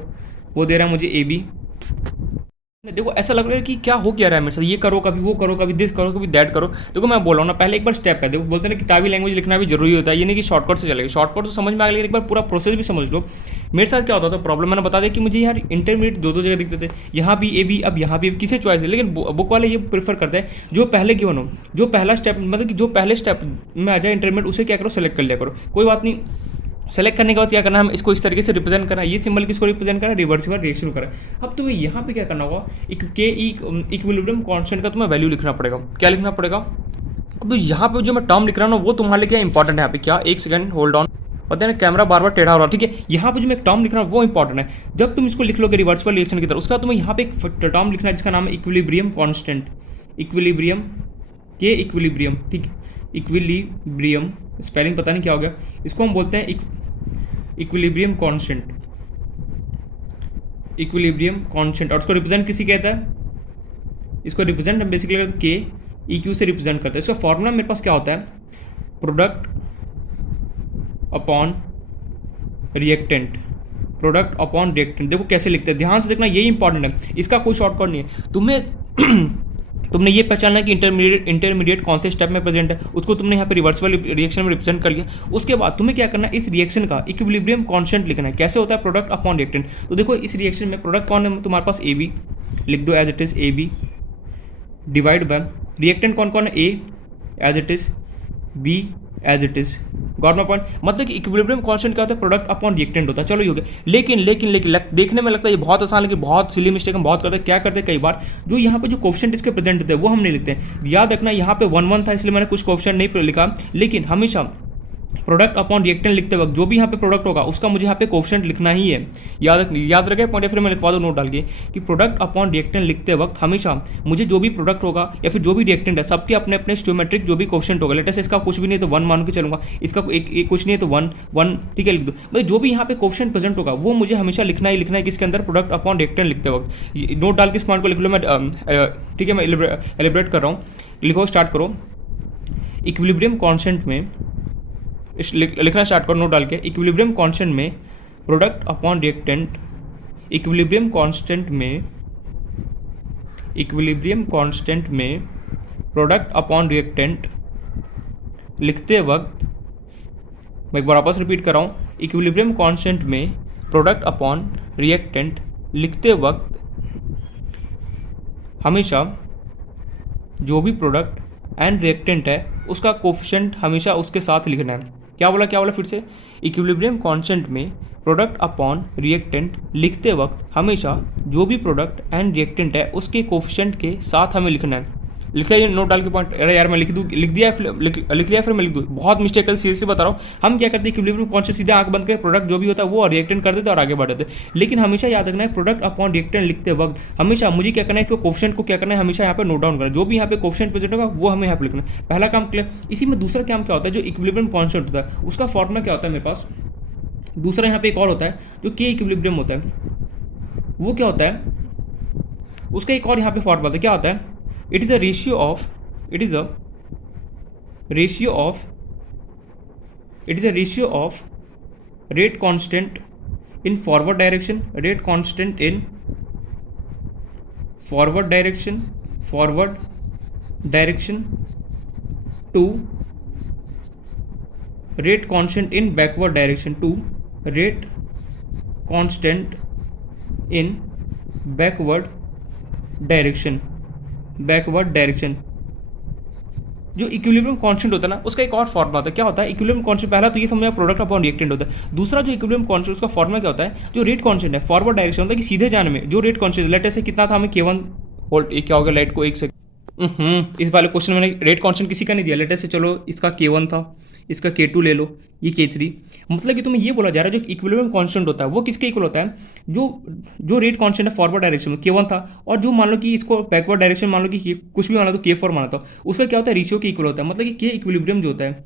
वो दे रहा है मुझे ए बी। देखो ऐसा लग रहा है कि क्या हो क्या रहा है मेरे साथ, ये करो कभी वो करो, कभी दिस करो कभी दैट करो। देखो मैं बोल रहा हूँ ना, पहले एक बार स्टेप है। देखो बोलते हैं ना किताबी लैंग्वेज लिखना भी जरूरी होता है, ये नहीं कि शॉर्टकट से चलेगा। शॉर्टकट तो समझ में आ गया, एक बार पूरा प्रोसेस भी समझ लो। मेरे साथ क्या होता था प्रॉब्लम, मैंने बता दिया कि मुझे यार इंटरमीडिएट दो जगह दिखते थे, यहाँ भी ए बी, अब यहाँ भी किसे चॉइस है। लेकिन बुक वाले ये प्रेफर करते हैं जो पहले गिवन हो, जो पहला स्टेप मतलब कि जो पहले स्टेप में आ जाए इंटरमीडिएट, उसे क्या करो सेलेक्ट कर लिया करो। कोई बात नहीं, सेलेक्ट करने के बाद क्या करना है, हम इसको इस तरीके से रिप्रेजेंट करना है। ये सिंबल किसको रिप्रेजेंट करा? रिवर्सिबल रिएक्शन करा। अब तुम्हें यहाँ पे क्या करना होगा, इक्विलिब्रियम कांस्टेंट का तुम्हें वैल्यू लिखना पड़ेगा। क्या लिखना पड़ेगा? अब यहाँ पे जो मैं टर्म लिख रहा हूँ ना, वो तुम्हारे लिए क्या इंपॉर्टेंट है यहाँ पे। क्या? एक सेकंड होल्ड ऑन। पता है ना कैमरा बार बार टेढ़ा हो रहा है, ठीक है। यहाँ पे जो मैं टर्म लिख रहा हूँ वो इंपॉर्टेंट है। जब तुम इसको लिख लोगे रिवर्सिबल रिएक्शन की तरह, उसका तुम्हें यहाँ पे एक टर्म लिखना है जिसका नाम है इक्विलिब्रियम कांस्टेंट। इक्विलिब्रियम के इक्विलिब्रियम, ठीक है, इक्विलिब्रियम, स्पेलिंग पता नहीं क्या हो गया, इसको हम बोलते हैं इक्विलिब्रियम कांस्टेंट। इक्विलिब्रियम कांस्टेंट, और उसको रिप्रेजेंट किसी कहता है? इसको रिप्रेजेंट हम बेसिकली के ई क्यू से रिप्रेजेंट करते हैं। इसका फॉर्मूला मेरे पास क्या होता है? Product upon reactant, product upon reactant. देखो कैसे लिखते हैं, ध्यान से देखना, यही इंपॉर्टेंट है, इसका कोई शॉर्टकट नहीं है। तुमने ये पहचानना है कि इंटरमीडिएट कौन से स्टेप में प्रेजेंट है, उसको तुमने यहाँ पे रिवर्सिबल रिएक्शन में रिप्रेजेंट कर लिया। उसके बाद तुम्हें क्या करना है, इस रिएक्शन का इक्विलिब्रियम कांस्टेंट लिखना है। कैसे होता है? Product upon reactant. तो देखो इस रिएक्शन में प्रोडक्ट कौन है तुम्हारे पास? ए बी, लिख दो as it is A B, divide by reactant कौन कौन है? A as it is, B as it is. Got my point? मतलब कि इक्विलिब्रियम कांस्टेंट क्या होता है? प्रोडक्ट अपॉन रिएक्टेंट होता है। चलो ये हो गया। लेकिन देखने में लगता है ये बहुत आसान, लेकिन बहुत सिली मिस्टेक हम बहुत करते हैं। क्या करते हैं कई बार, जो यहाँ पे जो कोफिशिएंट इसके प्रेजेंट होते हैं वो हम नहीं लिखते हैं। याद रखना यहाँ पे 1 1 था इसलिए मैंने कुछ कोफिशिएंट नहीं लिखा, लेकिन हमेशा प्रोडक्ट अपॉन रिएक्टेंट लिखते वक्त जो भी यहाँ पे प्रोडक्ट होगा उसका मुझे यहाँ पे कोफिशिएंट लिखना ही है। याद रखे पॉइंट, फिर मैं लिखवा दो नोट डाल के कि प्रोडक्ट अपॉन रिएक्टेंट लिखते वक्त हमेशा मुझे जो भी प्रोडक्ट होगा या फिर जो भी रिएक्टेंट है सबके अपने अपने स्टोमेट्रिक जो भी कोफिशिएंट होगा। लेटेस्ट इसका कुछ भी नहीं तो 1 मान के चलूंगा, इसका एक कुछ नहीं है तो 1 1, ठीक है, लिख दो। मतलब जो भी यहाँ पे कोफिशिएंट प्रेजेंट होगा वो मुझे हमेशा लिखना ही लिखना है किसके अंदर? प्रोडक्ट अपॉन रिएक्टेंट लिखते वक्त। नोट डाल के इस पॉइंट को लिख लो। मैं ठीक है, मैं एलिब्रेट कर रहा हूँ। लिखो, स्टार्ट करो। इक्विलिब्रियम कांस्टेंट में लिखना स्टार्ट करो, नोट डाल के। इक्विलिब्रियम कांस्टेंट में product upon reactant, equilibrium constant में प्रोडक्ट अपॉन रिएक्टेंट लिखते वक्त, मैं एक बार वापस रिपीट कर रहा हूँ, इक्विलिब्रियम कांस्टेंट में प्रोडक्ट अपॉन रिएक्टेंट लिखते वक्त हमेशा जो भी प्रोडक्ट एंड रिएक्टेंट है उसका कोफिशिएंट हमेशा उसके साथ लिखना है। क्या बोला फिर से? इक्विलिब्रियम कांस्टेंट में प्रोडक्ट अपॉन रिएक्टेंट लिखते वक्त हमेशा जो भी प्रोडक्ट एंड रिएक्टेंट है उसके कोफिशिएंट के साथ हमें लिखना है। लिखा है नोट डाल के पॉइंट? अरे यार मैं लिख दिया फिर मैं लिख दूँ, बहुत मिस्टेक है, सीरियसली बता रहा हूँ। हम क्या करते हैं, इक्विलिब्रियम कांस्टेंट सीधा आंख बंद करके प्रोडक्ट जो भी होता है वो रिएक्टेंट कर देते और आगे बढ़ जाते। लेकिन हमेशा याद रखना है प्रोडक्ट अपॉन रिएक्टेंट लिखते वक्त हमेशा मुझे क्या करना है, इसको कोफिशिएंट को क्या करना है, हमेशा यहाँ पे नोट डाउन करना। जो भी यहाँ पे कोफिशिएंट प्रेजेंट होगा वो हमें यहाँ पे लिखना है। पहला काम क्लियर। इसी में दूसरा काम क्या होता है, जो इक्विलिब्रियम कांस्टेंट होता है उसका फॉर्मूला क्या होता है मेरे पास? दूसरा यहाँ पे एक और होता है जो के इक्विलिब्रियम होता है, वो क्या होता है? उसका एक और यहाँ पे फॉर्मूला होता है। क्या होता है? It is a ratio of rate constant in forward direction, to rate constant in backward direction, backward direction. जो इक्विलिब्रियम कांस्टेंट होता है ना उसका एक और फॉर्मूला होता है। क्या होता है इक्विलिब्रियम कांस्टेंट? पहला तो ये समझ प्रोडक्ट अपॉन रिएक्टेंट होता है। दूसरा जो इक्विलिब्रियम कांस्टेंट उसका फॉर्मूला क्या होता है? जो रेट कांस्टेंट है फॉरवर्ड डायरेक्शन होता है कि सीधे जाने में जो रेट कांस्टेंट लेट से कितना था हमें K1 वोल्ट, क्या होगा लाइट को एक सेकंड, इस वाले क्वेश्चन में मैंने रेट कांस्टेंट किसी का नहीं दिया। लेट से चलो इसका K1 था, इसका K2 ले लो, ये K3। मतलब कि तुम्हें ये बोला जा रहा है जो इक्विलिब्रियम कांस्टेंट होता है वो किसके इक्वल होता है? जो रेट कांस्टेंट है फॉरवर्ड डायरेक्शन में K1 था, और जो मान लो कि इसको बैकवर्ड डायरेक्शन मान लो कि कुछ भी माना तो K4 माना था, उसका क्या होता है? रेशियो के इक्वल होता है। मतलब कि K इक्विलिब्रियम जो होता है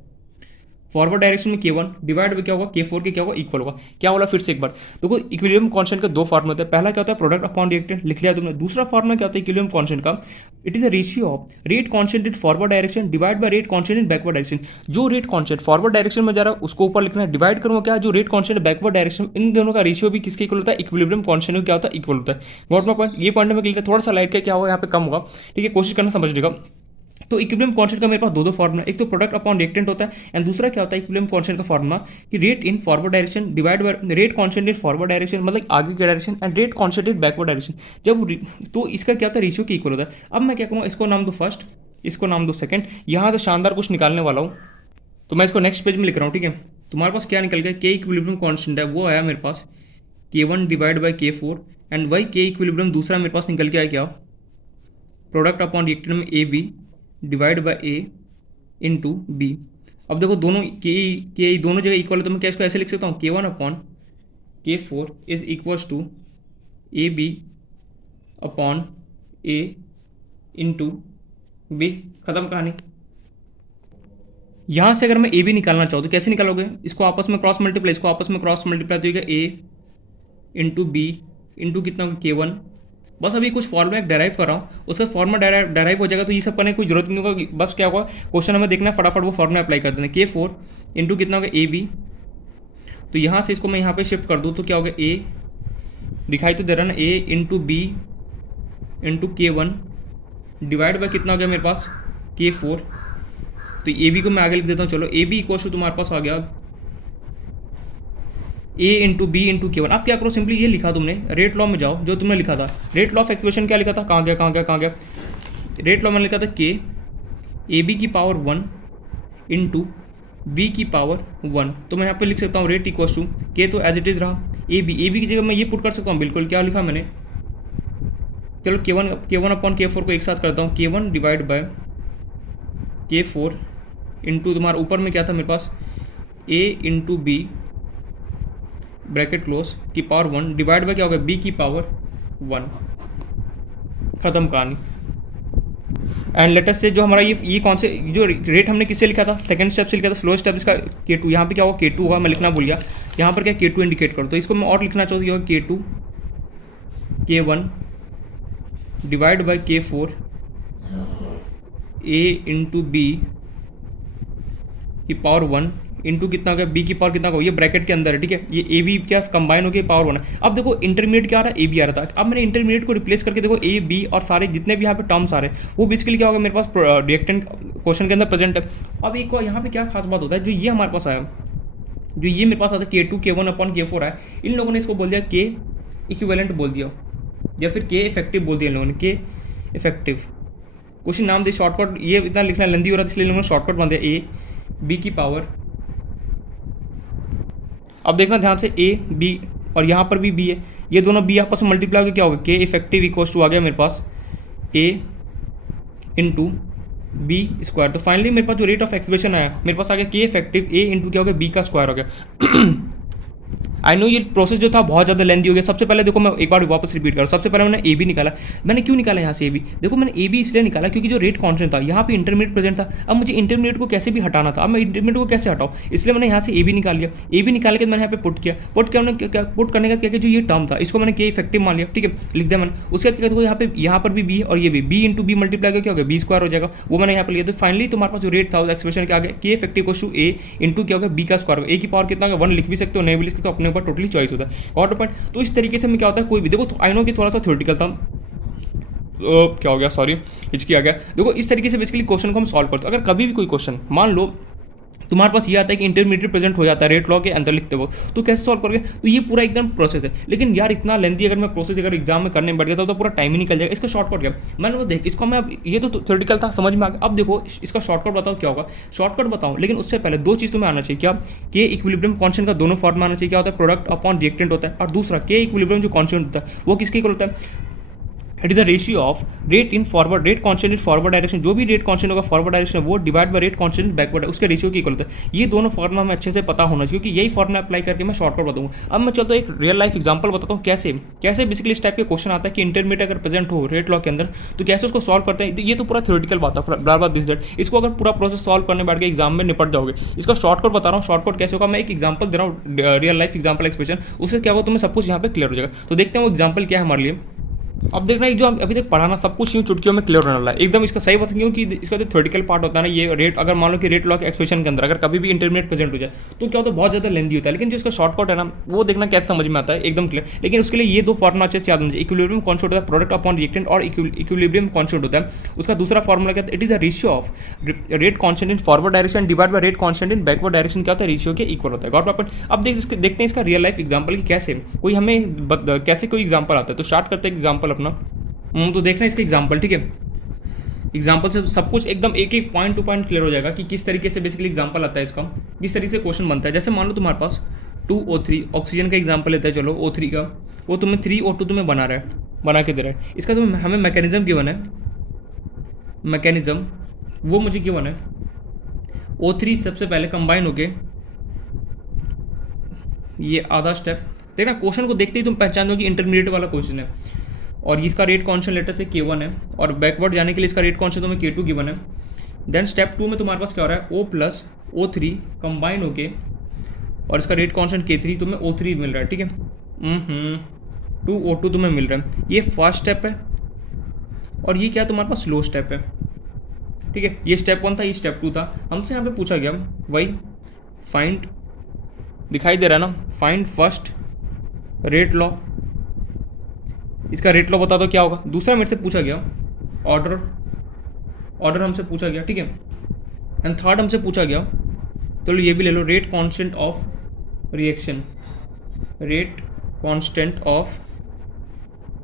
फॉरवर्ड डायरेक्शन में K1 डिवाइड में क्या होगा K4 के क्या होगा? इक्वल होगा। क्या बोला फिर से एक बार? देखो इक्विलिब्रियम कांस्टेंट के दो फॉर्मूले होते हैं। पहला क्या होता है? प्रोडक्ट अपॉन रिएक्टेंट, लिख लिया तुमने। दूसरा फॉर्मूला क्या होता है इक्विलिब्रियम कांस्टेंट का? It is a ratio of rate constant in forward direction divide by rate constant in backward direction. जो रेट कांस्टेंट फॉरवर्ड डायरेक्शन में जा रहा है उसको ऊपर लिखना है, डिवाइड करूंगा क्या? जो रेट कांस्टेंट बैकवर्ड डायरेक्शन, इन दोनों का रेशियो भी किसके इक्वल होता है? इक्विलिब्रियम कांस्टेंट को क्या होता है? इक्वल होता है। नोट माय पॉइंट, ये पॉइंट में क्लियर है। थोड़ा सा लाइट का क्या होगा यहाँ पे कम होगा, ठीक है, कोशिश करना समझने का। तो इक्विलिब्रियम कांस्टेंट का मेरे पास दो फॉर्मूला, एक तो प्रोडक्ट अपॉन रिएक्टेंट होता है एंड दूसरा क्या होता है इक्विलिब्रियम कांस्टेंट का फॉर्मूला कि rate in forward direction divide by rate constant in forward direction, मतलब आगे की direction, and rate constant in backward direction. तो इसका क्या होता है? रेशियो के इक्वल होता है। अब मैं क्या करूँगा, इसको नाम दो फर्स्ट, इसको नाम दो सेकंड। यहाँ से शानदार कुछ निकालने वाला हूँ, तो मैं इसको नेक्स्ट पेज में लिख रहा हूँ, ठीक है। तुम्हारे पास क्या निकल गया? के इक्विलिब्रियम कांस्टेंट है वो आया मेरे पास K1 divide by K4 and वही के इक्विलिब्रियम दूसरा मेरे पास निकल के आया क्या? प्रोडक्ट अपॉन रिएक्टेंट में AB divide by A into B। अब देखो दोनों के दोनों जगह इक्वल है, तो मैं क्या इसको ऐसे लिख सकता हूँ? K1 upon K4 is equals to AB upon A into B। खत्म कहानी। यहाँ से अगर मैं AB निकालना चाहूँ तो कैसे निकालोगे? इसको आपस में क्रॉस मल्टीप्लाई, इसको आपस में क्रॉस मल्टीप्लाई तो ये A इंटू B इंटू कितना होगा? K1। बस अभी कुछ फॉर्मूला एक डेराइव कर रहा हूँ, उसका फॉर्मूला डेराइव हो जाएगा, तो ये सब करने की कोई जरूरत नहीं होगा। बस क्या होगा, क्वेश्चन हमें देखना है, फटाफट वो फॉर्मूला अप्लाई कर देना। K4 इंटू कितना होगा? AB। तो यहाँ से इसको मैं यहाँ पे शिफ्ट कर दूँ तो क्या होगा? A दिखाई तो दे रहा ना, A into B into K1 divide by कितना हो गया मेरे पास? K4। तो AB को मैं आगे लिख देता हूँ। चलो AB इक्वल टू तुम्हारे पास आ गया A into B into K1। आप क्या करो, सिंपली ये लिखा तुमने, रेट लॉ में जाओ, जो तुमने लिखा था रेट लॉ ऑफ एक्सप्रेशन क्या लिखा था? कहाँ गया? रेट लॉ में लिखा था K AB की पावर 1 इंटू B की पावर 1। तो मैं यहाँ पे लिख सकता हूँ रेट इक्वल टू K, तो एज इट इज रहा AB की जगह मैं ये पुट कर सकता हूँ। बिल्कुल क्या लिखा मैंने? चलो K1 अपॉन K4 को एक साथ करता हूँ। K1 divide by K4 into तुम्हारा ऊपर में क्या था मेरे पास? A into B bracket close की पावर 1 डिवाइड बाय क्या होगा? B की पावर 1। खत्म कहानी। एंड लेटेस्ट से जो हमारा ये कौन से जो रेट हमने किससे लिखा था? सेकंड स्टेप से लिखा था, स्लो स्टेप इसका K2। यहाँ पे क्या होगा? K2 होगा, मैं लिखना भूल गया। यहाँ पर क्या K2 इंडिकेट करो, तो इसको मैं और लिखना चाहूँ, K2 K1 divide by K4 A into B की पावर 1 इंटू कितना होगा? B की पावर कितना होगा? ये ब्रैकेट के अंदर है, ठीक है। ये A B क्या कंबाइन हो गया, पावर 1 है। अब देखो इंटरमीडिएट क्या आ रहा है? A B आ रहा था। अब मैंने इंटरमीडिएट को रिप्लेस करके देखो A B और सारे जितने भी यहाँ पे टर्म्स आ रहे हैं वो बेसिकली क्या होगा? मेरे पास रिएक्टेंट क्वेश्चन के अंदर प्रेजेंट है। अब एक यहाँ पे क्या खास बात होता है, जो ये हमारे पास आया, जो ये मेरे पास आता है K2 K1 अपॉन K4 है, इन लोगों ने इसको बोल दिया K इक्विवेलेंट बोल दिया, या फिर K इफेक्टिव बोल दिया इन लोगों ने, K इफेक्टिव। कुछ नाम दे शॉर्टकट, ये इतना लिखना लेंदी हो रहा था इसलिए लोगों ने शॉर्टकट बना दिया A B की पावर। अब देखना ध्यान से A B और यहाँ पर भी B है, ये दोनों B आपस में मल्टीप्लाई होकर क्या होगा? K इफेक्टिव इक्वल टू आ गया मेरे पास A इंटू B स्क्वायर। तो फाइनली मेरे पास जो रेट ऑफ एक्सप्रेशन आया मेरे पास आ गया K इफेक्टिव A इंटू क्या हो गया? B का स्क्वायर हो गया। आई नो ये प्रोसेस जो था बहुत ज़्यादा लेंदी हो गया। सबसे पहले देखो मैं एक बार वापस रिपीट करूँ, सबसे पहले मैंने AB निकाला। मैंने क्यों निकाला यहाँ से AB? देखो मैंने AB इसलिए निकाला क्योंकि जो रेट कांस्टेंट था यहाँ पे इंटरमीडिएट प्रेजेंट था। अब मुझे इंटरमीडिएट को कैसे भी हटाना था, अब मैं इंटरमीडिएट को कैसे हटाऊँ, इसलिए मैंने यहाँ से AB निकाल लिया। AB निकाल के मैंने यहाँ पे पुट किया, पुट करने का क्या जो ये टर्म था इसको मैंने K इफेक्टिव मान लिया, ठीक है, लिख दिया मैंने। उसके बाद क्या देखो यहाँ पर भी B है और ये भी B इंटू B मल्टीप्लाई क्या हो गया? B स्क्वायर हो जाएगा, वो मैंने यहाँ पर लिया। तो फाइनली तुम्हारे पास जो रेट था उस एक्सप्रेशन के आगे K इफेक्टिव को A इंटू क्या होगा? B का स्क्वायर होगा। A की पावर कितना होगा? 1 लिख भी सकते हो, नहीं भी लिख सकते हो, अपने ऊपर टोटली चॉइस होता है। और पॉइंट तो इस तरीके से मैं क्या होता है कोई भी देखो, तो आई नो कि थोड़ा सा थ्योरेटिकल था, क्या हो गया, सॉरी हिचकी आ गया। देखो इस तरीके से बेसिकली क्वेश्चन को हम सॉल्व करते हैं। अगर कभी भी कोई क्वेश्चन मान लो तुम्हारे पास ये आता है कि इंटरमीडिएट प्रेजेंट हो जाता है रेट लॉ के अंदर लिखते हो, तो कैसे सॉल्व करोगे? तो ये पूरा एकदम प्रोसेस है। लेकिन यार इतना लेंथी अगर मैं प्रोसेस अगर एग्जाम में करने बैठ गया तो पूरा टाइम ही निकल जाएगा। इसका शॉर्टकट क्या? मैंने वो देख इसको मैं अब ये तो थ्योरेटिकल था, समझ में आ गया। अब देखो इसका शॉर्टकट बताओ क्या होगा। शॉर्टकट बताओ, लेकिन उससे पहले दो चीज़ तुम्हें आना चाहिए। क्या? के इक्विलिब्रियम कांस्टेंट का दोनों फॉर्म आना चाहिए। क्या होता है? प्रोडक्ट अपॉन रिएक्टेंट होता है। और दूसरा के इक्विलिब्रियम जो कांस्टेंट होता है वो किसके इक्वल होता है? It is the ratio of rate in forward, rate constant in forward direction, जो भी रेट कांस्टेंट होगा फॉरवर्ड डायरेक्शन वो divide by rate constant backward, उसके रेशियो की इक्वल होता है। ये दोनों फॉर्मुला हमें अच्छे से पता होना चाहिए, क्योंकि यही फॉर्मुला अप्लाई करके मैं शॉर्टकट बताऊंगा। अब मैं चलता हूँ एक रियल लाइफ एग्जांपल बताता हूँ कैसे कैसे बेसिकली इस टाइप के क्वेश्चन आता है कि इंटरमीडिएट अगर प्रेजेंट हो रेट लॉ के अंदर तो कैसे उसको सॉल्व करते हैं। ये तो पूरा थ्योरेटिकल बात है, बार बार दिस दैट। इसको अगर पूरा प्रोसेस सॉल्व करने बैठ के एग्जाम में निपट जाओगे। इसका शॉर्टकट बता रहा हूँ, शॉर्टकट कैसे होगा। मैं एक एग्जाम्पल दे रहा हूँ, रियल लाइफ एग्जाम्पल एक्सप्रेशन, उससे क्या होगा तुम्हें सब कुछ यहाँ पे क्लियर हो जाएगा। तो देखते हैं वो एग्जाम्पल क्या है हमारे लिए। अब देखना जो हम अभी तक पढ़ाना सब कुछ यूँ चुटकियों में क्लियर होने वाला है एकदम। इसका सही बात क्यों कि इसका जो थ्योरेटिकल पार्ट होता है ना, ये रेट अगर मान लो कि रेट लॉ के एक्सप्रेशन के अंदर अगर कभी भी इंटरमीडिएट प्रेजेंट हो जाए तो क्या होता है, बहुत ज़्यादा लेंदी होता है। लेकिन जो इसका शॉर्टकट है ना वो देखना कैसे समझ में आता है, एकदम क्लियर। लेकिन उसके लिए ये दो फॉर्मुला अच्छे से याद होना चाहिए। इक्विलिब्रियम कांस्टेंट होता है प्रोडक्ट अपॉन रिएक्टेंट, और इक्विलिब्रियम कांस्टेंट होता है उसका दूसरा फॉर्मुला क्या है? It is the ratio of rate constant in forward direction divide by rate constant in backward direction. क्या होता है? रेशियो के इक्वल होता है। Got proper. अब देखते हैं इसका रियल लाइफ एग्जाम्पल की कैसे कोई हमें कैसे कोई एग्जाम्पल आता है। तो स्टार्ट करते हैं एग्जाम्पल अपना। तो देखना इसका एग्जाम्पल, ठीक है। एग्जाम्पल से सब कुछ एकदम एक एक पॉइंट टू पॉइंट क्लियर हो जाएगा कि किस तरीके से बेसिकली एग्जाम्पल आता है इसका, किस तरीके से क्वेश्चन बनता है। जैसे मान लो तुम्हारे पास 2O3 ऑक्सीजन का एग्जाम्पल लेता है, चलो O3 का, वो तुम्हें 3O2 तुम्हें बना के दे रहा है। इसका तुम्हें हमें मैकेनिज्म गिवन है, मैकेनिज्म वो मुझे गिवन है। O3 सबसे पहले कंबाइन होके ये आधा स्टेप देखना, क्वेश्चन को देखते ही तुम पहचान दो कि इंटरमीडिएट वाला क्वेश्चन है। और इसका रेट कांस्टेंट लेटर से K1 है, और बैकवर्ड जाने के लिए इसका रेट कांस्टेंट तुम्हें K2 गिवन है। देन स्टेप 2 में तुम्हारे पास क्या हो रहा है? O प्लस O3 कंबाइन होके और इसका रेट कांस्टेंट K3 तुम्हें O3 मिल रहा है, ठीक है। 2O2 तुम्हें मिल रहा है। ये फर्स्ट स्टेप है और ये क्या तुम्हारे पास स्लो स्टेप है, ठीक है। ये स्टेप 1 था, ये स्टेप 2 था। हमसे यहाँ पे पूछा गया वही फाइंड, दिखाई दे रहा है ना, फाइंड फर्स्ट रेट लॉ। इसका रेट लॉ बता दो क्या होगा। दूसरा मेरे से पूछा गया ऑर्डर हमसे पूछा गया, ठीक है। एंड थर्ड हमसे पूछा गया, तो ये भी ले लो, rate constant of reaction, rate constant of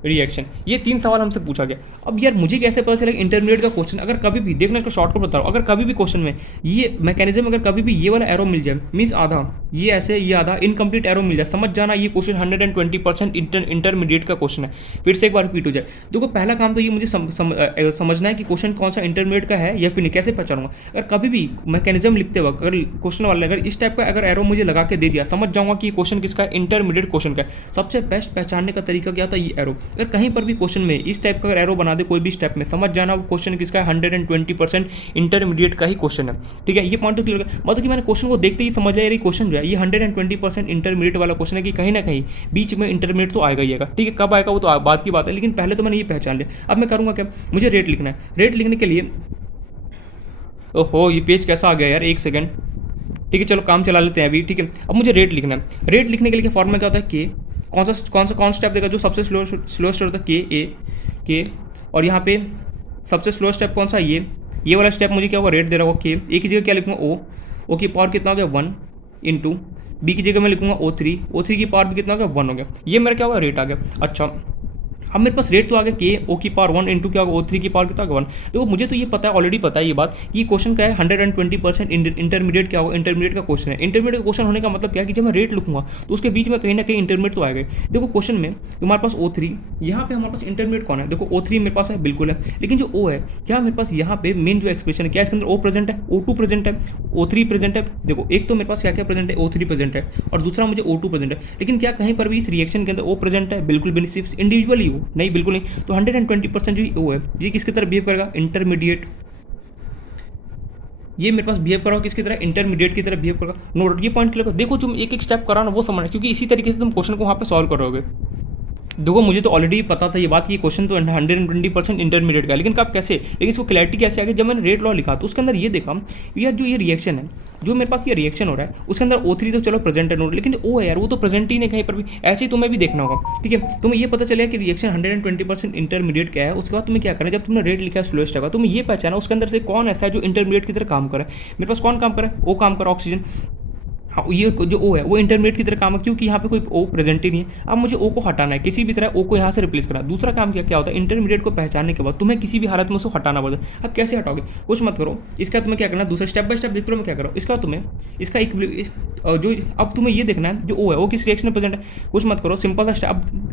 reaction. ये 3 सवाल हमसे पूछा गया। अब यार मुझे कैसे पता चला इंटरमीडिएट का क्वेश्चन अगर कभी भी देखना, इसका शॉर्टकट बता रहा हूँ, अगर कभी भी क्वेश्चन में ये मैकेनिज्म अगर कभी भी ये वाला एरो मिल जाए, मीन्स आधा ये ऐसे, ये आधा इनकम्प्लीट एरो मिल जाए, समझ जाना ये क्वेश्चन 120% इंटरमीडिएट का क्वेश्चन है। फिर से एक बार रिपीट हो जाए। देखो पहला काम तो ये मुझे समझना है कि क्वेश्चन कौन सा इंटरमीडिएट का है या फिर नहीं, कैसे पहचानूंगा। अगर कभी भी मैकेनिज्म लिखते वक्त अगर क्वेश्चन वाले अगर इस टाइप का अगर एरो मुझे लगा के दे दिया, समझ जाऊंगा कि क्वेश्चन किसका इंटरमीडिएट क्वेश्चन का है। सबसे बेस्ट पहचानने का तरीका क्या था? ये एरो। अगर कहीं पर भी क्वेश्चन में इस टाइप का एरो बना दे कोई भी स्टेप में, समझ जाना वो क्वेश्चन किसका है, 120% इंटरमीडिएट का ही क्वेश्चन है, ठीक है। ये पॉइंट तो क्लियर है। मतलब कि मैंने क्वेश्चन को देखते ही समझ लिया ये क्वेश्चन जो है ये 120% इंटरमीडिएट वाला क्वेश्चन है, कि कहीं ना कहीं बीच में इंटरमीडिएट तो आएगा ही आएगा, ठीक है। कब आएगा वो तो बात की बात है, लेकिन पहले तो मैंने ये पहचान लिया। अब मैं करूँगा क्या, मुझे रेट लिखना है। रेट लिखने के लिए ओहो ये पेज कैसा आ गया यार, एक सेकेंड, ठीक है चलो काम चला लेते हैं अभी, ठीक है। अब मुझे रेट लिखना है। रेट लिखने के लिए फॉर्मूला क्या होता है? के कौन सा स्टेप देगा जो सबसे स्लो स्टेप होता है? के और यहाँ पे सबसे स्लो स्टेप कौन सा? ये वाला स्टेप मुझे क्या होगा? रेट दे रहा होगा के। ए की जगह क्या लिखूंगा? ओ की पावर कितना हो गया? 1 इंटू बी की जगह मैं लिखूंगा O3 की पावर भी कितना हो गया? 1 हो गया। ये मेरा क्या होगा? रेट आ गया। अच्छा अब मेरे पास रेट तो आ गया के O की पावर 1 इंटू क्या होगा? O3 की पावर कितना होगा? 1। देखो मुझे तो ये पता है, ऑलरेडी पता है ये बात कि क्वेश्चन क्या है, 120% इंटरमीडिएट क्या होगा? इंटरमीडिएट का क्वेश्चन है। इंटरमीडिएट क्वेश्चन होने का मतलब क्या है कि जब मैं रेट लिखूंगा तो उसके बीच में कहीं ना कहीं इंटरमीडिएट तो आएगा। देखो क्वेश्चन में तुम्हारे पास O3, यहाँ पे हमारे पास इंटरमीडिएट कौन है? देखो O3 मेरे पास है, बिल्कुल है, लेकिन जो O है क्या मेरे पास यहाँ पे मेन जो एक्सप्रेशन है क्या इसके अंदर O प्रेजेंट है, O2 प्रेजेंट है, O3 प्रेजेंट है। देखो एक तो मेरे पास क्या क्या प्रेजेंट है? O3 प्रेजेंट है और दूसरा मुझे O2 प्रेजेंट है। लेकिन क्या कहीं पर भी इस रिएक्शन के अंदर O प्रेजेंट है? बिल्कुल भी नहीं, सिर्फ इंडिविजुअली O नहीं, बिल्कुल नहीं। तो 120% जो O है ये किसकी तरह बिहेव करेगा? इंटरमीडिएट। ये मेरे पास बिहेव करा किसकी तरह? इंटरमीडिएट की तरह बिहेव करेगा। नोट ये पॉइंट क्लियर करो। देखो तुम एक एक स्टेप करा ना वो समझना, क्योंकि इसी तरीके से तुम क्वेश्चन को वहाँ पे सॉल्व करोगे। देखो मुझे तो ऑलरेडी पता था ये बात, ये क्वेश्चन तो 120% इंटरमीडिएट का है, लेकिन कब कैसे, लेकिन इसको क्लैरिटी कैसे आ गई जब मैंने रेट लॉ लिखा तो उसके अंदर ये देखा यार जो ये रिएक्शन है, जो मेरे पास ये रिएक्शन हो रहा है उसके अंदर O3 तो चलो प्रेजेंट है नोट, लेकिन O है यार वो तो प्रेजेंट ही नहीं कहीं पर भी। ऐसे ही तुम्हें भी देखना होगा, ठीक है। तुम्हें ये पता चलेगा कि रिएक्शन 120% इंटरमीडिएट क्या है, उसके बाद तुम्हें क्या करना है, जब तुमने रेट लिखा है स्लोएस्ट है, तुम्हें ये पहचाना उसके अंदर से कौन ऐसा है जो इंटरमीडिएट की तरह काम करे। मेरे पास कौन काम करे, O काम करे, ऑक्सीजन। हाँ, ये जो O है वो इंटरमीडिएट की तरह काम है, क्योंकि यहाँ पे कोई O प्रेजेंट ही नहीं है। अब मुझे O को हटाना है, किसी भी तरह O को यहाँ से रिप्लेस करना है। दूसरा काम क्या होता है, इंटरमीडिएट को पहचानने के बाद तुम्हें किसी भी हालत में उसको हटाना पड़ता है। अब कैसे हटाओगे, कुछ मत करो, इसका तुम्हें क्या करना है, दूसरा स्टेप बाय स्टेप देखते रहो मैं क्या करो। इसका तुम्हें इसका जो अब तुम्हें ये देखना है जो O है वो किस रिएक्शन में प्रेजेंट है। कुछ मत करो, सिंपल सा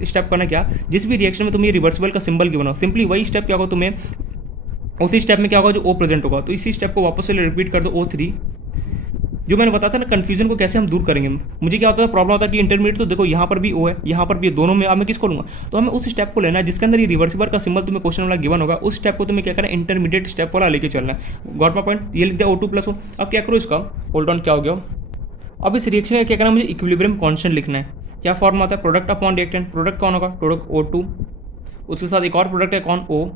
स्टेप करना क्या, जिस भी रिएक्शन में तुम्हें रिवर्सिबल का सिंबल क्यों बनाओ, सिंपली वही स्टेप क्या होगा, तुम्हें उसी स्टेप में क्या होगा जो O प्रेजेंट होगा, तो इसी स्टेप को वापस से रिपीट कर दो O3। जो मैंने बताया था ना कन्फ्यूजन को कैसे हम दूर करेंगे। मुझे क्या होता है, प्रॉब्लम होता है कि इंटरमीडिएट तो देखो यहाँ पर भी O है, यहाँ पर भी दोनों में, अब मैं किसको लूँगा, तो हमें उस स्टेप को लेना है जिसके अंदर ये रिवर्सिबल का सिंबल तुम्हें क्वेश्चन वाला गिवन होगा, उस स्टेप को तुम्हें क्या करना है, इंटरमीडिएट स्टेप वाला लेके चलना है। गॉट माय पॉइंट, ये लिख दिया O2 + O। अब क्या करो इसका, होल्ड ऑन, क्या हो गया, अब इस रिएक्शन का क्या करना है, मुझे इक्विलिब्रियम कांस्टेंट लिखना है। क्या फॉर्म आता है, प्रोडक्ट अपॉन रिएक्टेंट, प्रोडक्ट कौन होगा, प्रोडक्ट O2, उसके साथ एक और प्रोडक्ट है कौन, O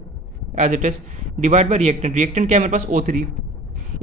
as it is, divide by reactant, reactant क्या है मेरे पास O3।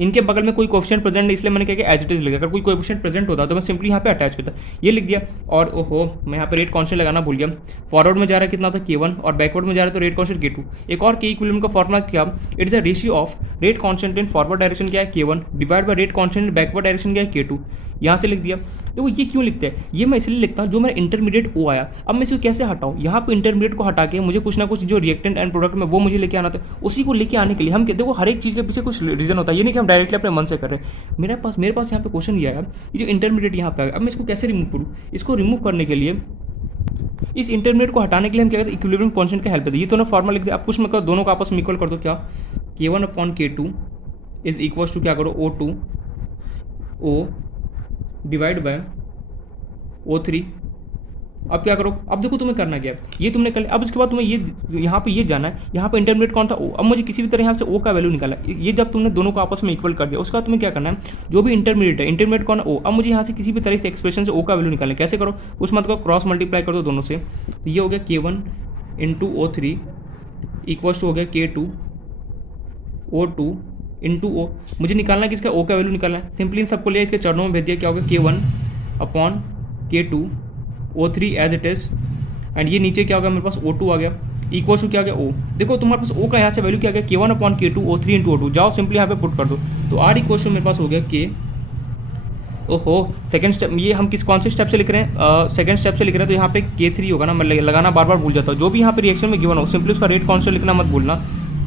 इनके बगल में कोई कोएफिशिएंट प्रेजेंट नहीं, इसलिए मैंने क्या किया एज इट इज लिखा। अगर कोई कोएफिशिएंट प्रेजेंट होता तो मैं सिंपली यहाँ पे अटैच करता, ये लिख दिया। और ओहो मैं यहाँ पे रेट कांस्टेंट लगाना भूल गया। फॉरवर्ड में जा रहा है कितना था K1 और बैकवर्ड में जा रहा है तो रेट कांस्टेंट K2। एक और K इक्विलिब्रियम का फॉर्मूला क्या, it is a ratio of rate constant in forward direction क्या है K1 divide by rate constant in backward direction क्या है K2। यहाँ से लिख दिया। देखो ये क्यों लिखते हैं, ये मैं इसलिए लिखता हूँ जो मेरा इंटरमीडिएट O आया, अब मैं इसको कैसे हटाऊँ, यहाँ पे इंटरमीडिएट को हटा के मुझे कुछ ना कुछ जो रिएक्टेंट एंड प्रोडक्ट में वो मुझे लेके आना था। उसी को लेके आने के लिए हम देखो हर एक चीज़ के पीछे कुछ रीजन होता है, ये नहीं कि हम डायरेक्टली अपने मन से कर रहे हैं। मेरे पास यहाँ पे क्वेश्चन ये आया, ये जो इंटरमीडिएट यहाँ पे आया, अब मैं इसको कैसे रिमूव करूँ। इसको रिमूव करने के लिए, इस इंटरमीडिएट को हटाने के लिए हम क्या करते हैं, इक्विलिब्रियम कांस्टेंट का हेल्प लेते हैं। ये तो ना फॉर्मूला लिख दिया। अब कुछ मत करो, दोनों को आपस में इक्वल कर दो। क्या, K1/K2 इज इक्वल टू क्या करो, O2 O divide by O3। अब क्या करो, अब देखो तुम्हें करना क्या है, ये तुमने कर लिया। अब इसके बाद तुम्हें ये यहाँ पे ये जाना है, यहाँ पे इंटरमीडिएट कौन था O। अब मुझे किसी भी तरह यहाँ से O का वैल्यू निकाला। ये जब तुमने दोनों को आपस में इक्वल कर दिया, उसका तुम्हें क्या करना है, जो भी इंटरमीडिएट है, इंटरमीडिएट कौन है O। अब मुझे यहाँ से किसी भी तरह से एक्सप्रेशन से O का वैल्यू निकालना है। कैसे करो, कुछ मत करो, क्रॉस मल्टीप्लाई कर दो दोनों से। तो ये हो गया K1 × O3 इक्वल्स टू हो गया K2 O2 × O। मुझे निकालना है किसका, O का वैल्यू निकालना है। सिंपली इन सबको लिया, इसके चरणों में भेज दिया। क्या होगा, K1/K2 O3 as it is, and ये नीचे क्या होगा मेरे पास O2 आ गया, इक्वल टू क्या आ गया O। देखो तुम्हारे पास O का यहाँ से वैल्यू क्या आ गया, K1/K2 O3 × O2। जाओ सिंपली यहाँ पे पुट कर दो, तो R इक्वल टू मेरे पास हो गया K। ओहो सेकंड स्टेप, ये हम कौन से स्टेप से लिख रहे हैं, सेकंड स्टेप से लिख रहे हैं, तो यहाँ पे K3 होगा ना, मैं लगाना बार बार भूल जाता हूँ। जो भी यहाँ पे रिएक्शन में गिवन हो सिंपली उसका रेट कांस्टेंट लिखना मत भूलना।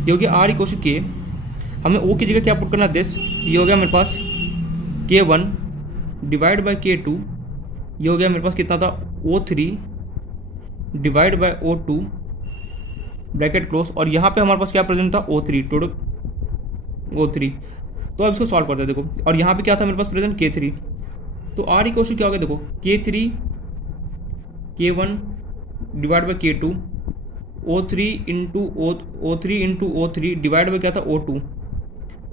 ये हो गया R इक्वल टू K, हमें O की जगह क्या पुट करना, दिस। ये हो गया मेरे पास K1 डिवाइड बाय K2। ये हो गया मेरे पास कितना था, O3 divide by O2 bracket close, और यहाँ पे हमारे पास क्या प्रेजेंट था, O3 टोटल O3। तो अब इसको सॉल्व करते हैं देखो, और यहाँ पे क्या था मेरे पास प्रेजेंट K3। तो R इक्वल टू क्या हो गया देखो, K1 divide by K2 O3 × O3 divide by क्या था, O2।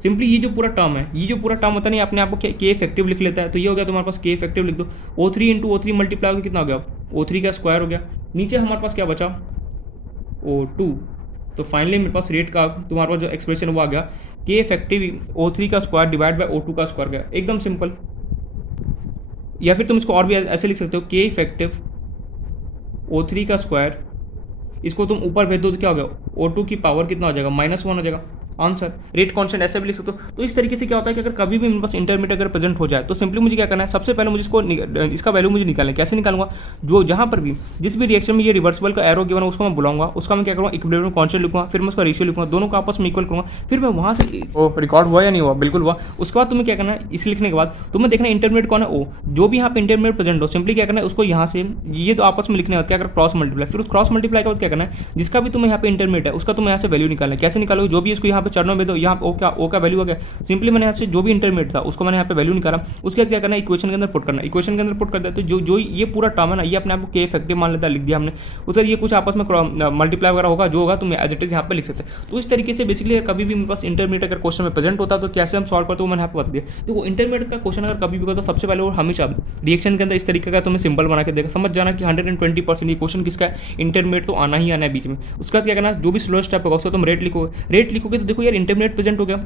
सिंपली ये जो पूरा टर्म है, ये जो पूरा टर्म होता नहीं अपने आप को K इफेक्टिव लिख लेता है। तो ये हो गया तुम्हारे पास K इफेक्टिव लिख दो। O3 × O3 मल्टीप्लाई होकर कितना हो गया, O3 का स्क्वायर हो गया। नीचे हमारे पास क्या बचा, O2। तो फाइनली मेरे पास रेट का तुम्हारे पास जो एक्सप्रेशन वो आ गया, K इफेक्टिव O3 का स्क्वायर डिवाइड बाय O2 का स्क्वायर गया, एकदम सिंपल। या फिर तुम इसको और भी ऐसे लिख सकते हो, K इफेक्टिव O3 का स्क्वायर, इसको तुम ऊपर भेज दो तो क्या हो गया, O2 की पावर कितना हो जाएगा, -1 हो जाएगा आंसर। रेट कांस्टेंट ऐसे भी लिख सकते हो। तो इस तरीके से क्या होता है कि अगर कभी भी मेरे पास इंटरमीडिएट अगर प्रेजेंट हो जाए तो सिंपली मुझे क्या करना है, सबसे पहले मुझे इसका वैल्यू मुझे निकालना है। कैसे निकालूंगा, जो जहाँ पर भी जिस भी रिएक्शन में ये रिवर्सिबल का एरो गिवन है उसको मैं बुलाऊंगा, उसका मैं क्या करूँगा, इक्विलिब्रियम कांस्टेंट लिखूंगा, फिर मैं उसका रेशियो लिखूंगा, दोनों को आपस में इक्वल करूँगा, फिर मैं वहाँ से रिकॉर्ड हुआ या नहीं हुआ, बिल्कुल हुआ। उसके बाद तुम्हें क्या करना है, इस लिखने के बाद तुम्हें देखना इंटरमीडिएट कौन है, O। जो भी यहाँ पे इंटरमीडिएट प्रेजेंट हो सिंपली क्या करना है, उसको यहाँ से ये तो आपस में लिखने के बाद क्या करना, क्रॉस मल्टीप्लाई। फिर उस क्रॉस मल्टीप्लाई के बाद क्या करना है, जिसका भी तुम्हें यहाँ पे इंटरमीडिएट है उसका तुम्हें यहाँ से वैल्यू निकालना है। कैसे निकालोगे, जो भी इसको यहाँ पे चरणों में, तो यहाँ ओ का वैल्यू आ गया। सिंपली मैंने यहाँ से जो भी इंटरमीडिएट था उसको मैंने यहाँ पे वैल्यू निकाला, उसके बाद क्या करना है, इक्वेशन के अंदर पुट करना। इक्वेशन के अंदर पुट कर दिया तो जो ये पूरा टर्म है ना, ये अपने आप को के इफेक्टिव मान लेता है, लिख दिया हमने। उसके बाद ये कुछ आपस में मल्टीप्लाई वगैरह होगा, जो होगा तुम एज इट इज यहाँ पे लिख सकते हैं। तो इस तरीके से बेसिकली कभी भी मेरे पास इंटरमीडिएट अगर क्वेश्चन में प्रेजेंट होता है तो कैसे हम सॉल्व करते हैं वो मैंने यहाँ पे बता दिया। तो वो इंटरमीडिएट का क्वेश्चन अगर कभी भी होगा तो सबसे पहले वो हमेशा रिएक्शन के अंदर इस तरीके का तुम्हें सिंबल बना के देगा, समझ जाना कि 120% ये क्वेश्चन किसका है, इंटरमीडिएट तो आना ही आना है बीच में। उसका क्या करना है, जो भी स्लो स्टेप होगा उसको तुम रेट लिखोगे तो देखो यार इंटरमीडिएट प्रेजेंट हो गया।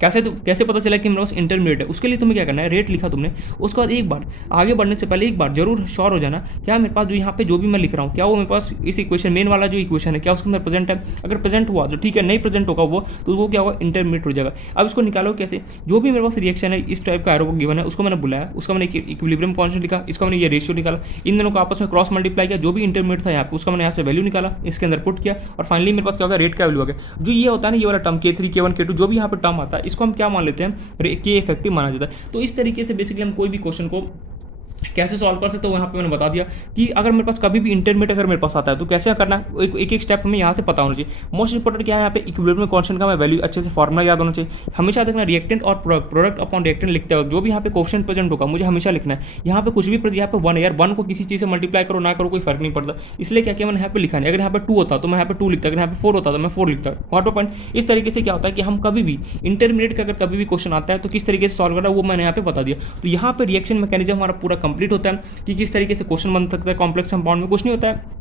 कैसे पता चला कि मेरे पास इंटरमीडिएट है, उसके लिए तुम्हें क्या करना है, रेट लिखा तुमने। उसके बाद एक बार आगे बढ़ने से पहले एक बार जरूर श्योर हो जाना क्या मेरे पास जो यहाँ पे जो भी मैं लिख रहा हूँ क्या वो मेरे पास इस इक्वेशन मेन वाला जो इक्वेशन है क्या उसके अंदर प्रेजेंट है। अगर प्रेजेंट हुआ तो ठीक है, नहीं प्रेजेंट होगा वो तो वो क्या होगा, इंटरमीडिएट हो जाएगा। अब इसको निकालो कैसे, जो भी मेरे पास रिएक्शन है इस टाइप का एरो गिवन है उसको मैंने बुलाया, उसका मैंने इक्विलिब्रियम कांस्टेंट लिखा, इसका मैंने ये रेशियो निकाला, इन दोनों को आपस में क्रॉस मल्टीप्लाई किया, जो भी इंटरमीडिएट था यहाँ पे उसका मैंने यहाँ से वैल्यू निकाला, इसके अंदर पुट किया और फाइनली मेरे पास क्या होगा, रेट का वैल्यू आ गया। जो ये होता है ना ये वाला टर्म K3 K1 K2 जो भी यहाँ पे टर्म आता है इसको हम क्या मान लेते हैं, के इफेक्टिव माना जाता है। तो इस तरीके से बेसिकली हम कोई भी क्वेश्चन को कैसे सॉल्व कर सकते हो यहाँ पे मैंने बता दिया कि अगर मेरे पास कभी भी इंटरमीडिएट अगर मेरे पास आता है तो कैसे करना है, एक स्टेप हमें यहाँ से पता होना चाहिए। मोस्ट इंपॉर्टेंट क्या है यहाँ पे, इक्विलिब्रियम कांस्टेंट का मैं वैल्यू अच्छे से फॉर्मुला याद होना चाहिए। हमेशा देखना रिएक्टेंट और प्रोडक्ट अपॉन रिएक्टेंट लिखते वक्त जो भी यहाँ पे कोएफिशिएंट प्रेजेंट होगा मुझे हमेशा लिखना है। यहाँ पे कुछ भी यहाँ पे 1 यार 1 को किसी चीज़ से मल्टीप्लाई करो ना करो कोई फर्क नहीं पड़ता, इसलिए क्या मैंने यहाँ पे लिखा नहीं। अगर यहाँ पे 2 होता तो मैं यहाँ पे 2 लिखता, अगर यहाँ पे 4 होता तो मैं 4 लिखता। व्हाट पॉइंट इस तरीके से क्या होता है कि हम कभी भी इंटरमीडिएट का अगर कभी भी क्वेश्चन आता है तो किस तरीके से सॉल्व करना है वो मैंने यहाँ पे बता दिया। तो यहाँ पे रिएक्शन मैकेनिज्म हमारा पूरा कंप्लीट होता है कि किस तरीके से क्वेश्चन बन सकता है, कॉम्प्लेक्स कंपाउंड में कुछ नहीं होता है।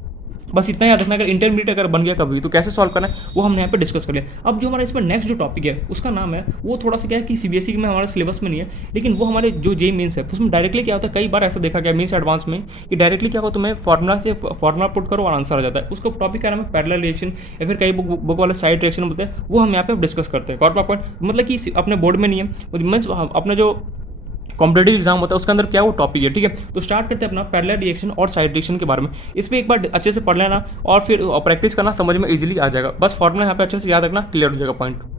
बस इतना याद रखना अगर इंटरमीडिएट अगर बन गया कभी तो कैसे सॉल्व करना है वो हमने यहाँ पे डिस्कस कर लिया। अब जो हमारा इसमें नेक्स्ट जो टॉपिक है उसका नाम है वो थोड़ा सा क्या है कि सीबीएसई में हमारे सिलेबस में नहीं है, लेकिन वो हमारे जो जेईई मेंस है उसमें डायरेक्टली क्या होता है, कई बार ऐसा देखा गया मेंस एडवांस में कि डायरेक्टली क्या होता है तुम्हें फॉर्मुला पुट करो और आंसर आ जाता है। उसका टॉपिक का नाम है पैरेलल रिएक्शन या फिर कई बुक वाले साइड रिएक्शन बोलते हैं, वो हम यहाँ पे डिस्कस करते हैं। और पॉइंट मतलब कि अपने बोर्ड में नहीं है, मीन्स अपना जो कॉम्पिटेटिव एग्जाम होता है उसके अंदर क्या वो टॉपिक है। ठीक है, तो स्टार्ट करते हैं अपना पैरेलल रिएक्शन और साइड रिएक्शन के बारे में। इस पर एक बार अच्छे से पढ़ लेना और फिर प्रैक्टिस करना, समझ में इजीली आ जाएगा। बस फॉर्मूला यहाँ पे अच्छे से याद रखना, क्लियर हो जाएगा पॉइंट।